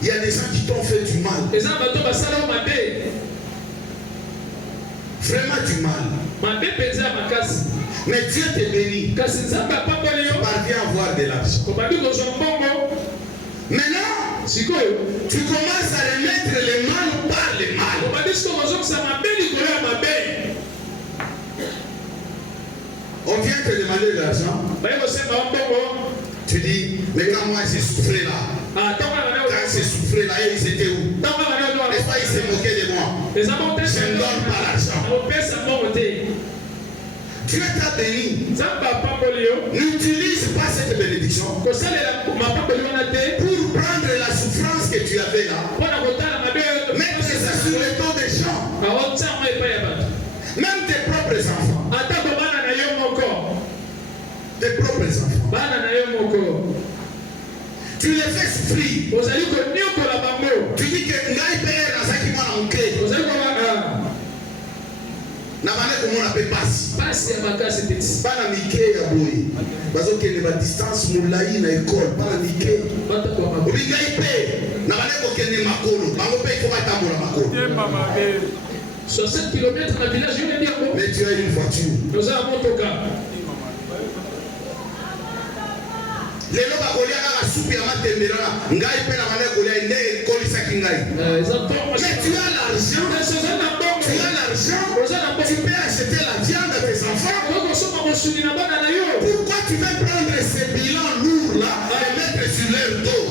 Il y a des gens qui t'ont fait du mal. Vraiment du mal. Mais Dieu te bénit. Tu parviens à avoir de l'argent. Maintenant, tu commences à remettre le mal par le mal. On vient te demander de l'argent. Tu dis, mais quand moi j'ai soufflé là, quand j'ai soufflé là, ils étaient où? N'est-ce pas, ils se moquaient de moi. Je ne donne pas l'argent. Dieu t'a béni. N'utilise pas cette bénédiction pour prendre la souffrance que tu avais là, mettre ça sur le dos des gens, même tes propres enfants. Tes propres enfants. Tu les fais souffrir. Tu dis que Ngaï Père a ça qui m'a manqué. Nabane comment on appelle passe. Bana Mickey ya boy. Bazo kende ba distance moulayi na école. Bana Mickey. Ngaï Père. Nabane ko kende makolo. Bango pe il faut batambola makolo. 60 km dans le village, je vais dire. Mais tu as une voiture. Nous avons mon toka. Les gens qui ont soupe à matembera, ngai pe na mane kolia inde kolisaki ngai. Mais tu as l'argent. Tu as l'argent. Tu peux acheter la viande à tes enfants. Pourquoi tu veux prendre ces bilans lourds là et mettre sur leur dos?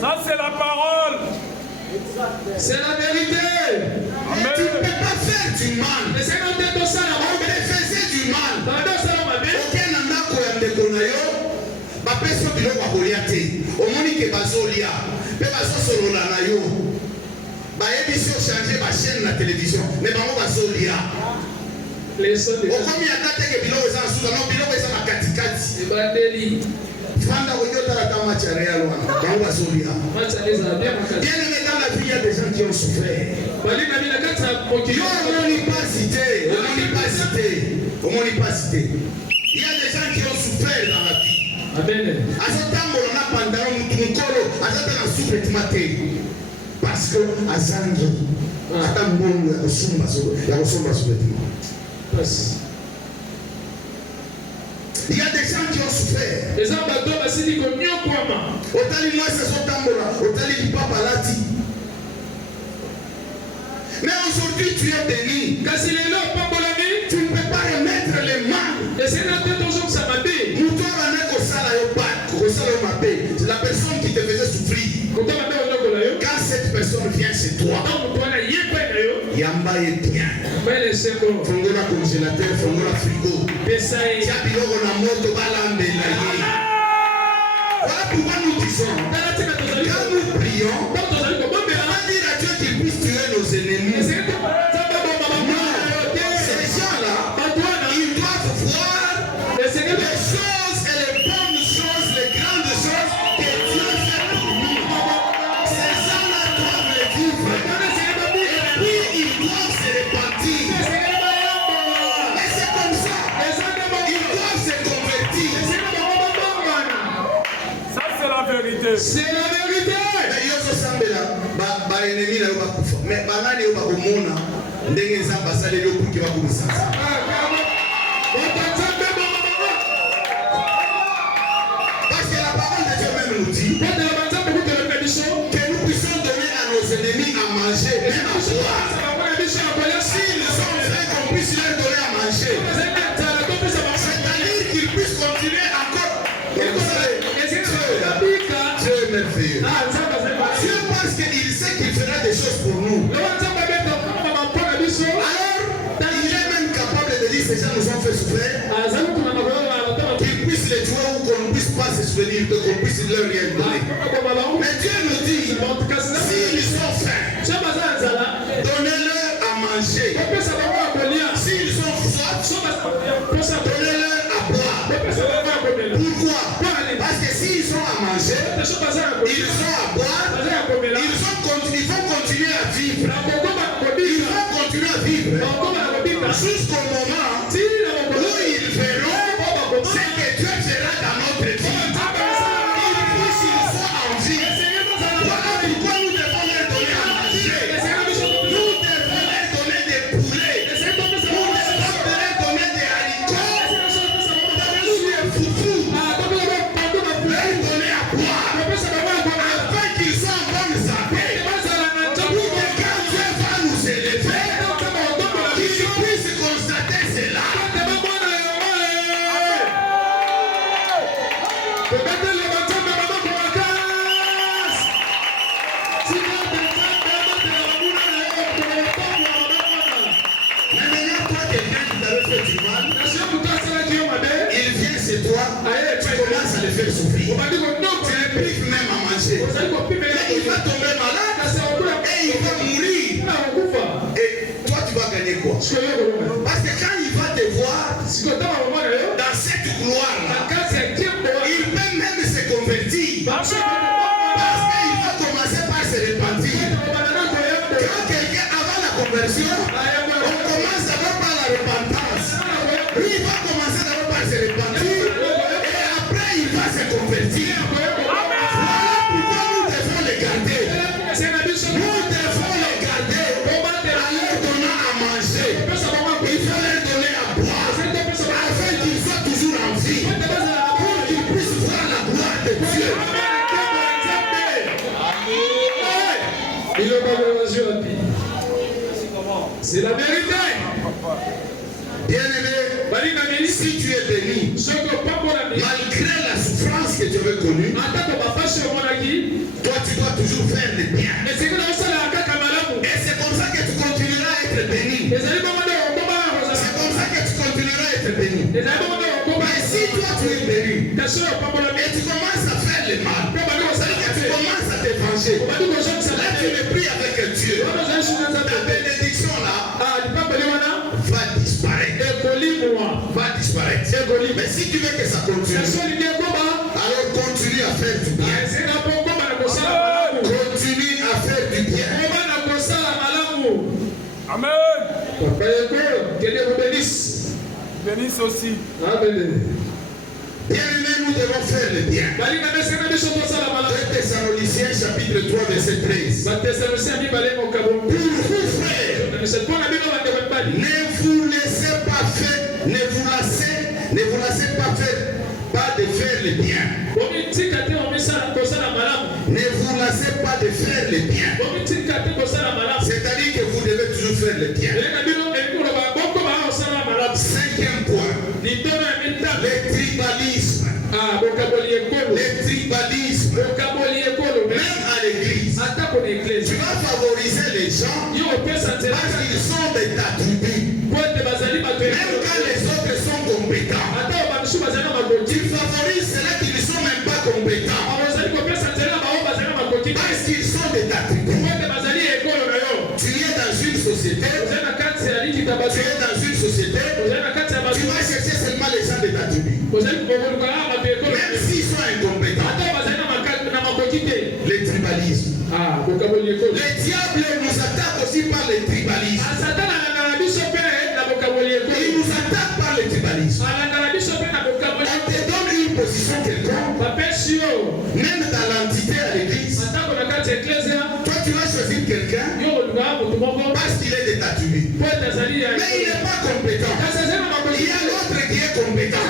Ça c'est la parole. C'est la vérité. Amen. Tu ne peux pas faire du mal. On te faisait du mal. Aucun andako ya ndeko na yo bapesa biloko ya kolia te. Omoni ke bazolia mpe bazosolola na yo. Bayebi si ochange bachaîne na télévision mais bango bazolia. Okomi ata teke biloko eza na suka no biloko eza na katikati. Fanda oyota la kama cha Real wana. Bango bazolia. Bien aimé dans la vie, il y a des gens qui ont souffert. pas cité. Il y a des gens qui ont souffert dans la vie. Amen. Parce que Azanjo, il y a des gens qui ont souffert. Mais aujourd'hui tu es béni. Tu ne peux pas remettre les mains. C'est la personne qui te faisait souffrir. Quand cette personne vient chez toi, Yamba est bien. Fongola congélateur, fongola frigo. Voilà pourquoi nous disons, quand nous prions, on va dire à Dieu qu'il puisse tuer nos ennemis. Ces gens-là, ils doivent voir les choses et les bonnes choses, les grandes choses que Dieu fait pour nous. Ces gens-là doivent les vivre. Et puis ils doivent se repentir. Et c'est comme ça. Ils doivent se convertir. Ça, c'est la vérité. C'est la vérité. Mais Yoso Sambela, ennemi na bakufa. Mais banani yo bakomona ndenge nzamba saleli yo pour que bakumisasa. Parce que la parole de Dieu même nous dit que nous puissions donner à nos ennemis à manger, même à boire. S'ils sont faits qu'on puisse leur donner à manger. C'est-à-dire qu'ils puissent continuer encore. Et vous savez, Dieu est merveilleux. Dieu pense qu'il sait qu'il fera des choses pour nous. Alors, il est même capable de dire ces gens nous ont fait souffrir. Qu'ils puissent les tuer ou qu'on ne puisse pas se souvenir de qu'on puisse leur rien donner. Mais Dieu nous dit, s'ils sont faim, donnez-leur à manger. S'ils sont soifs, donnez-leur à boire. Pourquoi? Parce que s'ils sont à manger, ils sont à boire, ils vont continuer à vivre. Ils vont continuer à vivre jusqu'au moment où ils verront ce que Dieu fera dans notre vie. Ils puissent soit en vie. Voilà pourquoi nous devons leur donner à manger. Nous devons leur donner des poulets. Nous devons leur donner des haricots, des foufous. Leur donner à boire afin qu'ils soient en bonne santé. Pour que quand Dieu va nous élever, qu'ils puissent constater cela. Mais maintenant, toi, quelqu'un qui t'avait fait du mal, il vient chez toi, tu commences à le faire souffrir. Tu le prives même à manger. Mais il va tomber malade et il va mourir. Et toi, tu vas gagner quoi? Parce que quand il va te voir dans cette gloire-là, il peut même se convertir. Parce qu'il va commencer par se repentir. Quand quelqu'un avant la conversion, on commence d'abord par la repentance. Lui, il va commencer d'abord par se repentir. Et après, il va se convertir. Voilà pourquoi nous devons les garder. Nous devons les garder en leur donnant à manger. Il faut leur donner à boire afin qu'ils soient toujours en vie. Pour qu'ils puissent voir la gloire de Dieu. C'est la vérité. Bien-aimé, si tu es béni, malgré la souffrance que tu avais connue, toi tu dois toujours faire le bien. Et c'est comme ça que tu continueras à être béni. C'est comme ça que tu continueras à être béni. Mais si toi tu es béni et tu commences à faire le mal, c'est-à-dire que tu commences à te venger, là tu ne pries avec Dieu, ta bénédiction là va disparaître. Va disparaître. Mais si tu veux que ça continue, alors continue à faire du bien. Continue à faire du bien. Amen. bénisse aussi. Bien-aimés, nous devons faire le bien. 2 Thessaloniciens chapitre 3 verset 13. Pour vous frères, ne vous laissez pas faire, ne vous laissez pas faire, pas de faire le bien. Ne vous lassez pas de faire le bien. C'est-à-dire que vous devez toujours faire le bien. 5e point. Le tribalisme. Le tribalisme. Même à l'église. Tu vas favoriser les gens parce qu'ils sont de ta tribu. Même quand les autres sont compétents. Tu favorises ceux qui ne sont même pas compétents. Parce qu'ils sont de ta tribu. Tu es dans une société. Tu vas chercher seulement les gens de ta tribu. Même s'ils sont incompétents. Le tribalisme. Le diable nous attaque aussi par le tribalisme. Il nous attaque par le tribalisme. On te donne une position quelconque. Même dans l'entité à l'église. Toi tu vas choisir quelqu'un parce qu'il est de ta tribu. Mais il n'est pas compétent. Il y a l'autre qui est compétent.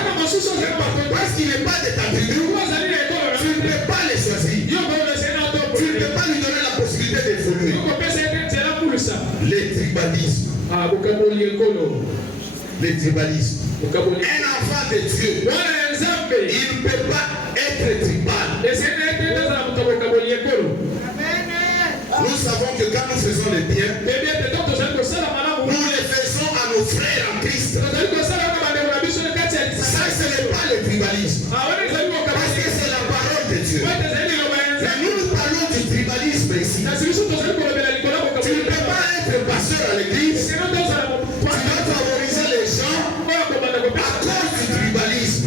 Parce qu'il n'est pas de ta tribu. Tu ne peux pas le choisir. Tu ne peux pas lui donner la possibilité d'évoluer. Le tribalisme. Le tribalisme. Un enfant de Dieu, il ne peut pas être tribal. Nous savons que quand nous faisons le bien, nous le faisons à nos frères en Christ. Ça, ce n'est pas le tribalisme. Parce que c'est la parole de Dieu. Mais nous parlons du tribalisme ici. Tu ne peux pas être pasteur à l'église. Tu dois favoriser les gens à cause du tribalisme.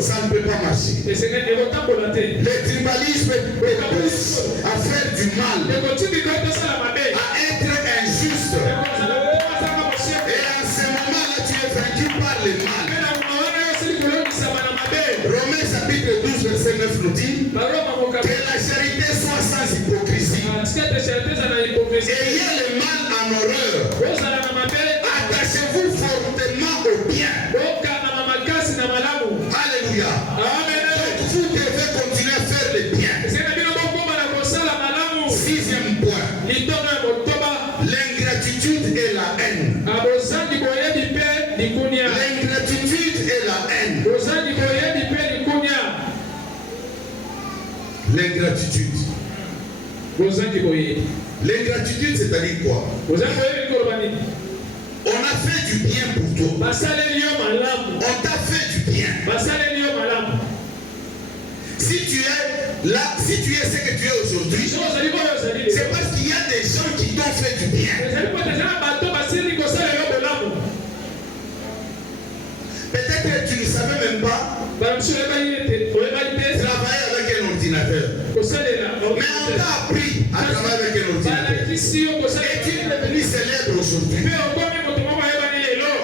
Ça ne peut pas marcher. Le tribalisme pousse à faire du mal, à être injuste. Et en ce moment-là, tu es vaincu par le mal. Romains chapitre 12, verset 9 nous dit que la charité soit sans hypocrisie. Ayez le mal en horreur. Attachez-vous fortement au bien. Alléluia. Donc vous devez continuer à faire le bien. 6e point. L'ingratitude et la haine. L'ingratitude et la haine. L'ingratitude. L'ingratitude, c'est-à-dire quoi? On a fait du bien pour toi. On t'a fait du bien. Si tu es là, si tu es ce que tu es aujourd'hui, c'est parce qu'il y a des gens qui t'ont fait du bien. Peut-être que tu ne savais même pas travailler avec un ordinateur. Mais on t'a appris à travailler avec un ordinateur. Et tu es devenu célèbre aujourd'hui.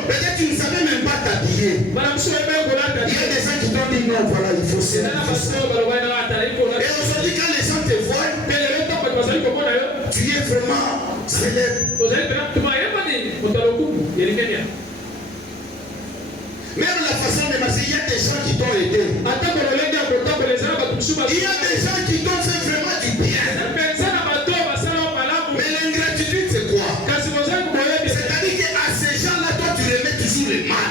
Peut-être que tu ne savais même pas t'habiller. Il y a des gens qui t'ont dit non, voilà, il faut cela. Et aujourd'hui, quand les gens te voient, tu es vraiment célèbre. Même la façon de marcher, il y a des gens qui t'ont aidé. Il y a des gens qui t'ont fait vraiment du bien. Mais l'ingratitude, c'est quoi? C'est-à-dire qu'à ces gens-là, toi, tu remets toujours le mal.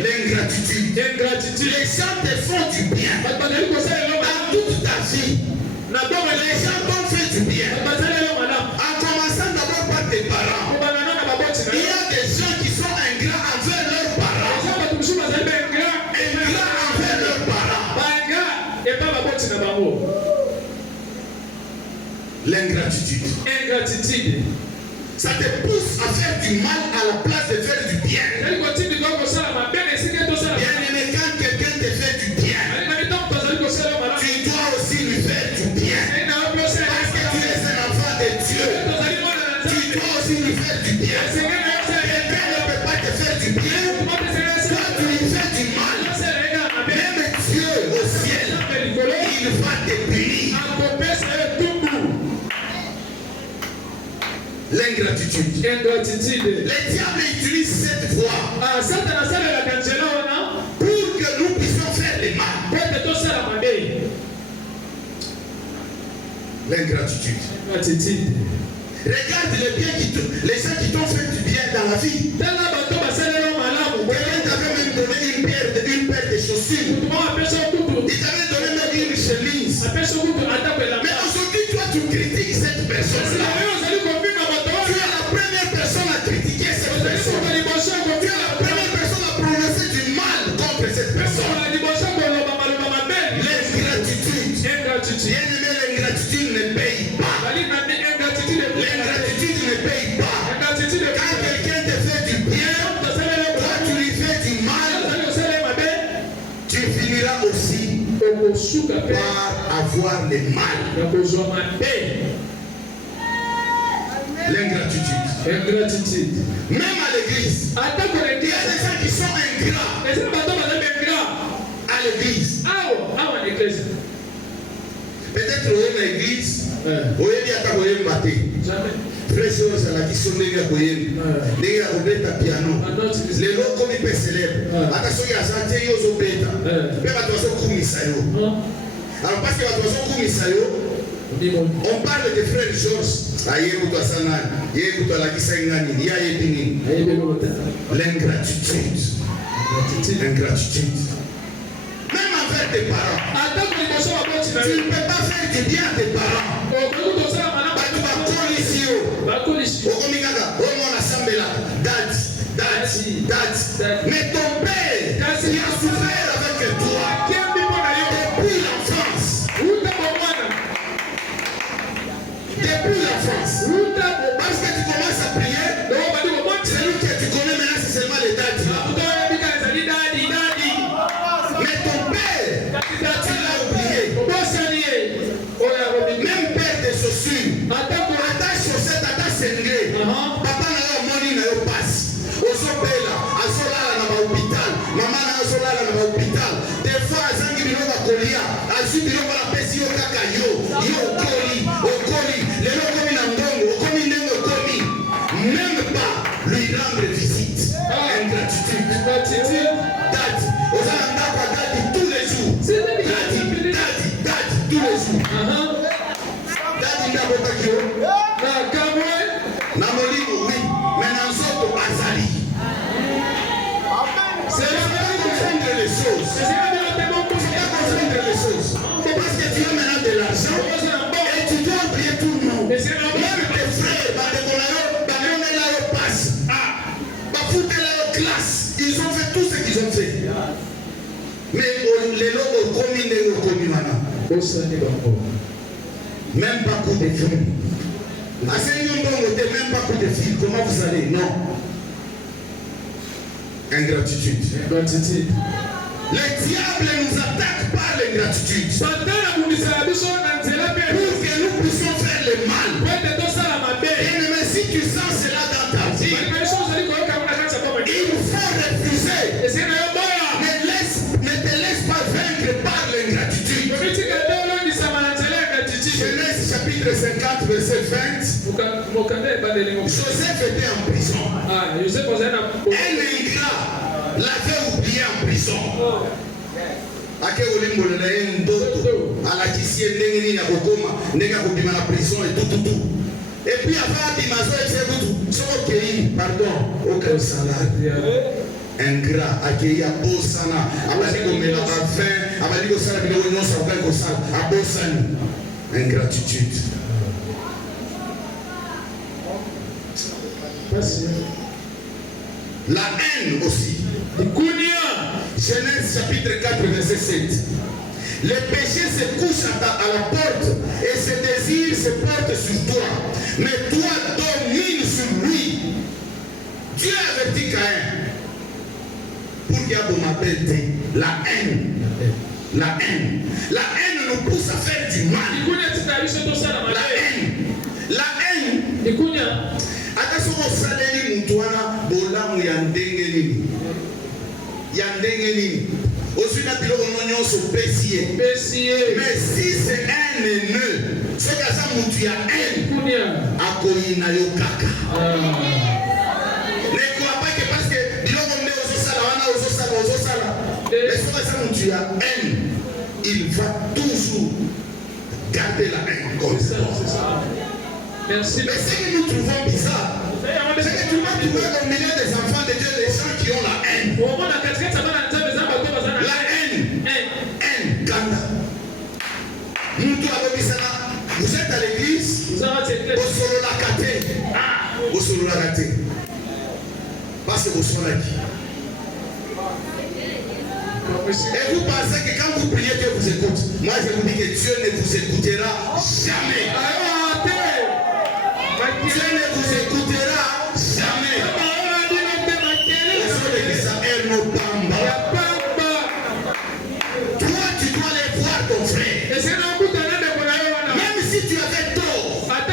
L'ingratitude. Les gens te font du bien. Dans toute ta vie, les gens t'ont fait du bien. En commençant d'abord par tes parents. Il y a des gens qui sont ingrats envers leurs parents. Ingrats envers leurs parents. L'ingratitude. Ça te pousse à faire du mal à la place de faire du bien. Bien-aimé, quand quelqu'un te fait du bien, tu dois aussi lui faire du bien. Parce que tu es un enfant de Dieu. Tu dois aussi lui faire du bien. Quelqu'un ne peut pas te faire du bien. Toi, tu lui fais du mal. Même Dieu au ciel, il va te punir. L'ingratitude. Le diable utilise cette voie pour que nous puissions faire le mal. L'ingratitude. Regarde les gens qui t'ont fait du bien dans la vie. Quelqu'un t'avait même donné une paire de chaussures. Il t'avait donné même une chemise. Mais aujourd'hui, toi, tu critiques cette personne-là. Tu es la première personne à critiquer cette personne. Tu es la première personne à prononcer du mal contre cette personne. L'ingratitude. Bien-aimé, l'ingratitude ne paye pas. L'ingratitude ne paye pas. Quand quelqu'un te fait du bien, toi tu lui fais du mal, tu finiras aussi par avoir le mal. L'ingratitude. Même à l'église, il y a des gens qui sont ingrats à l'église. Peut-être au l'église, au frère ozalaki so ndenge koyemba ndenge ya kobeta piano lelo okomi mpe célèbre ata soki aza te yo ozobeta mpe bato bazokumisa yo. Alors parce que bato bazokumisa yo, on parle de frère Georges aye kutu asa nani ye kutu alakisaki nani ye ayebi nini. L'ingratitude. Même envers tes parents, tu ne peux pas faire du bien à tes parents. Mais ton père, il a souffert avec toi depuis l'enfance. Parce que tu commences à prier, celui que tu connais maintenant, c'est seulement les dates. Mais ton père, tu l'as oublié. Même père des chaussures, ta chaussette, ta sengle, papa n'a pas money, n'a pas passe. Ozobela, azolala na hôpital, maman na azolala na hôpital. Des fois, azangi biloko kolia, azu biloko na pesi yo kaka yo okoli. Lelo komi na ndongo, okomi ndenge okomi. Même pas lui rendre visite. Ingratitude. Dadi, ozala ndako dadi tous les jours. Dadi, tous les jours. Dadi ndako kaki yo. Na molimo, oui, mais dans nzoto bazali. C'est là pour comprendre les choses. C'est parce que tu as maintenant de l'argent et tu dois oublier tout le monde. Même tes frères, classe, ils ont fait tout ce qu'ils ont fait. Mais les logos commis. Même pas coup de fil. Même pas coup de fil. Comment vous allez? Non. Ingratitude. Le diable nous attaque par l'ingratitude. Pour que nous puissions faire le mal. Et même si tu sens cela dans ta vie, il faut refuser. Ne te laisse pas vaincre par l'ingratitude. Genèse chapitre 50 verset 20. Joseph était en prison. Un ingrat l'avait oublié en prison. Et puis après, pardon, aucun salaire. Ingrat, accueilli à Bosana, abali komela ba fin, abali ko sala biloko nyonso abali ko sala, abosani. Ingratitude. La haine aussi. Genèse chapitre 4 verset 7. Le péché se couche à la porte et ses désirs se portent sur toi. Mais toi domine sur lui. Dieu avertit Caïn. Pour qu'il y ait la haine. La haine nous pousse à faire du mal. La haine. Attention au salaire, na biloko nyonso pesiye. Mais si c'est un nœud, ce que ça mutu ya haine, akoyina yo kaka. Ne crois pas que parce que biloko nde ozosala wana ozosala. Mais ce que ça mutu ya haine, il va toujours garder la haine comme ça. Merci. Mais ce que nous trouvons bizarre, c'est que tu vas trouver au milieu des enfants de Dieu des gens qui ont la haine. La haine, Ganda. Vous êtes à l'église, au solo la gâté. Parce que vous sont là. Et vous pensez que quand vous priez, Dieu vous écoute. Moi, je vous dis que Dieu ne vous écoutera jamais. Dieu ne vous écoutera jamais. Toi, tu dois aller voir ton frère. Même si tu avais tort, tu vas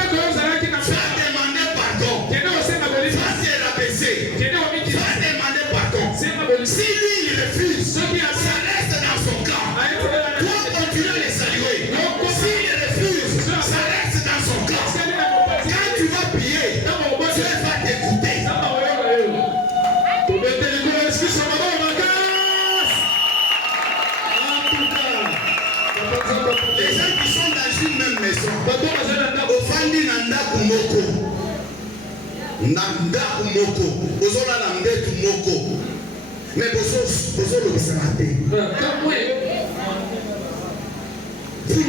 demander pardon. Tu vas te rabaisser. Tu vas demander pardon. Si lui il refuse, ça reste dans son camp. Toi, continue à les saluer. S'il refuse, ça reste dans son camp. Quand tu vas prier, Dieu va t'écouter. Les gens qui sont dans une même maison, au Fandi Nandaku Moko, Ozola Nandetu Moko, mais Bozo le Sanate. Vous ne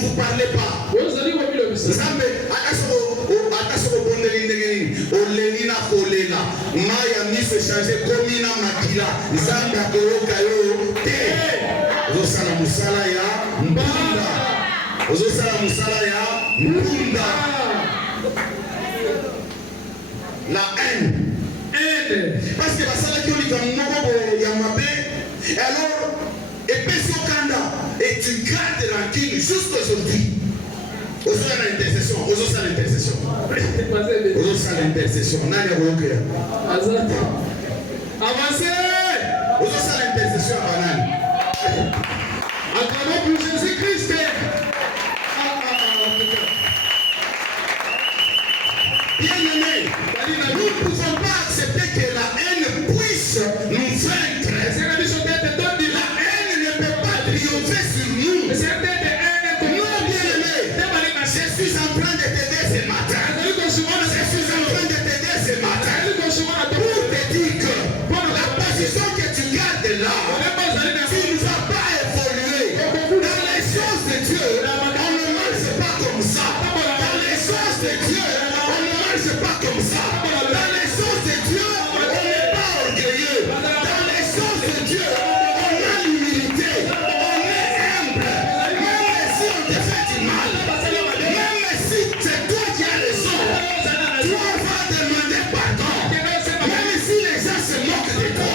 vous parlez pas. Zambe, Akaso Bondelinegeni, Olenina Kolela, Maya Miss changer Komina Makila, Zamba Korokayo, Te, Osala Musala ya Mbunda, Osala Musala ya Mbunda. La haine. Parce que la salle qui est dans le Yamabé, alors, et Pesokanda, et tu gardes tranquille jusqu'aujourd'hui. Osala l'intercession, Osala l'intercession. Osala l'intercession, Nani Roker. Avancez! Osala l'intercession à Banane. Acclamons pour Jésus-Christ. Bien-aimés, nous ne pouvons pas accepter que la haine puisse nous vaincre. La haine ne peut pas triompher sur nous. Non, bien-aimés, je suis en train de t'aider ce matin. Je suis en train de t'aider ce matin pour te dire que la position que tu gardes là, tu ne vas pas évoluer. Dans les choses de Dieu, on ne marche pas comme ça. Dans les choses de Dieu, on ne marche pas comme ça. Dans les choses de Dieu, on n'est pas orgueilleux. Dans les choses de Dieu, on a l'humilité. On est humble. Même si on te fait du mal, même si c'est toi qui as raison, toi vas demander pardon. Même si les gens se moquent de toi,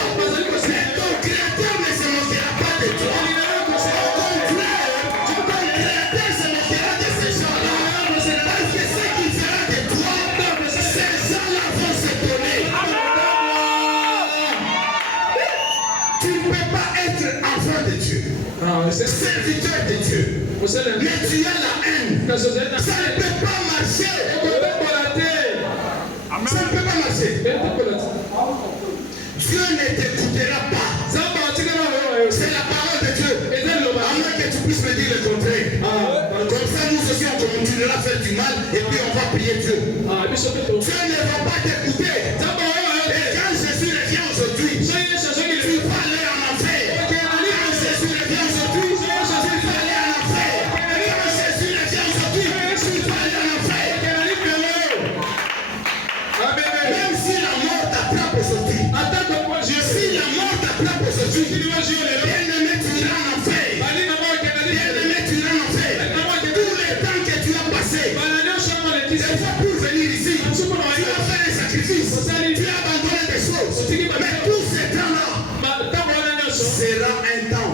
mais ton Créateur ne se moquera pas de toi. Au contraire, ton Créateur se moquera de ces gens-là. Parce que ce qu'il fera de toi, ces gens-là vont s'étonner. Tu ne peux pas être enfant de Dieu, serviteur de Dieu, mais tu as la haine. Ça ne peut pas marcher. Ça ne peut pas marcher. Dieu ne t'écoutera pas. C'est la parole de Dieu. À moins que tu puisses me dire le contraire. Comme ça, nous aussi, on continuera à faire du mal et puis on va prier Dieu. Dieu ne va pas t'écouter. Et quand Jésus revient aujourd'hui, tu vas aller en enfer. Quand Jésus revient aujourd'hui, tu vas aller en enfer. Quand Jésus revient aujourd'hui, tu vas aller en enfer. Même si la mort t'attrape aujourd'hui, si la mort t'attrape aujourd'hui, bien-aimé, tu iras en enfer. Bien-aimé, tu iras en enfer. Tout le temps que tu as passé, des fois pour venir ici, tu as fait un sacrifice, tu as abandonné des choses. Mais tout ce temps-là sera un temps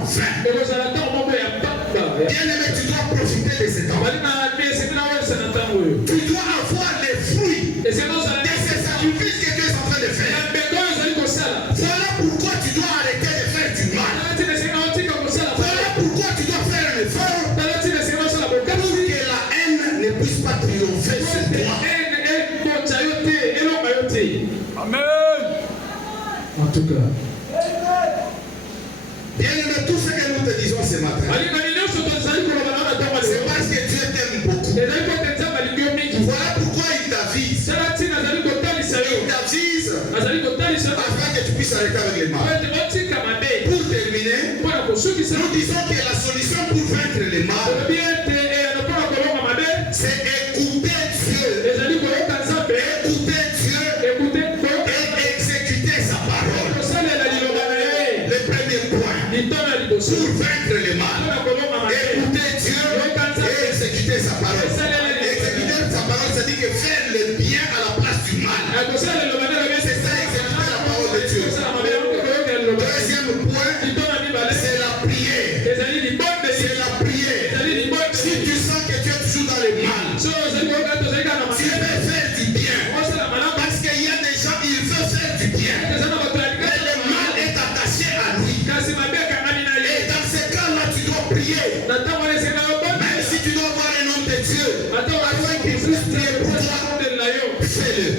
vain. Bien-aimé, tu dois profiter de ce temps. Tu dois avoir les fruits de ce sacrifice que tu es en train de faire. Voilà pourquoi tu dois arrêter de faire du mal. Amen. En tout cas. Bien aimé, tout ce que nous te disons ce matin, c'est parce que Dieu t'aime beaucoup. Voilà pourquoi il t'avise. Il t'avise afin que tu puisses arrêter avec les mal. Pour terminer, nous disons que la solution pour vaincre les mal, c'est écouter Dieu. Écouter Dieu et exécuter sa parole. Le premier point, pour vaincre les mal, écouter Dieu et exécuter sa parole. Exécuter sa parole, c'est-à-dire que faire le bien à la place du mal. C'est ça, exécuter la parole de Dieu. Deuxième point, c'est la prière. C'est la prière. Si tu sens que tu es toujours dans le mal, tu veux faire du bien. Parce qu'il y a des gens, ils veulent faire du bien. Mais le mal est attaché à lui. Et dans ce cas-là, tu dois prier. Même si tu dois voir le nom de Dieu, afin qu'il puisse prier pour toi, fais-le.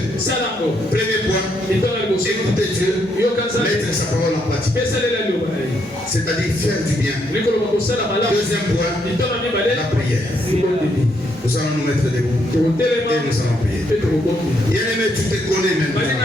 Premier point, écouter Dieu, mettre sa parole en pratique. C'est-à-dire faire du bien. Deuxième point, la prière. Nous allons nous mettre debout et nous allons prier. Bien-aimé, tu te connais maintenant.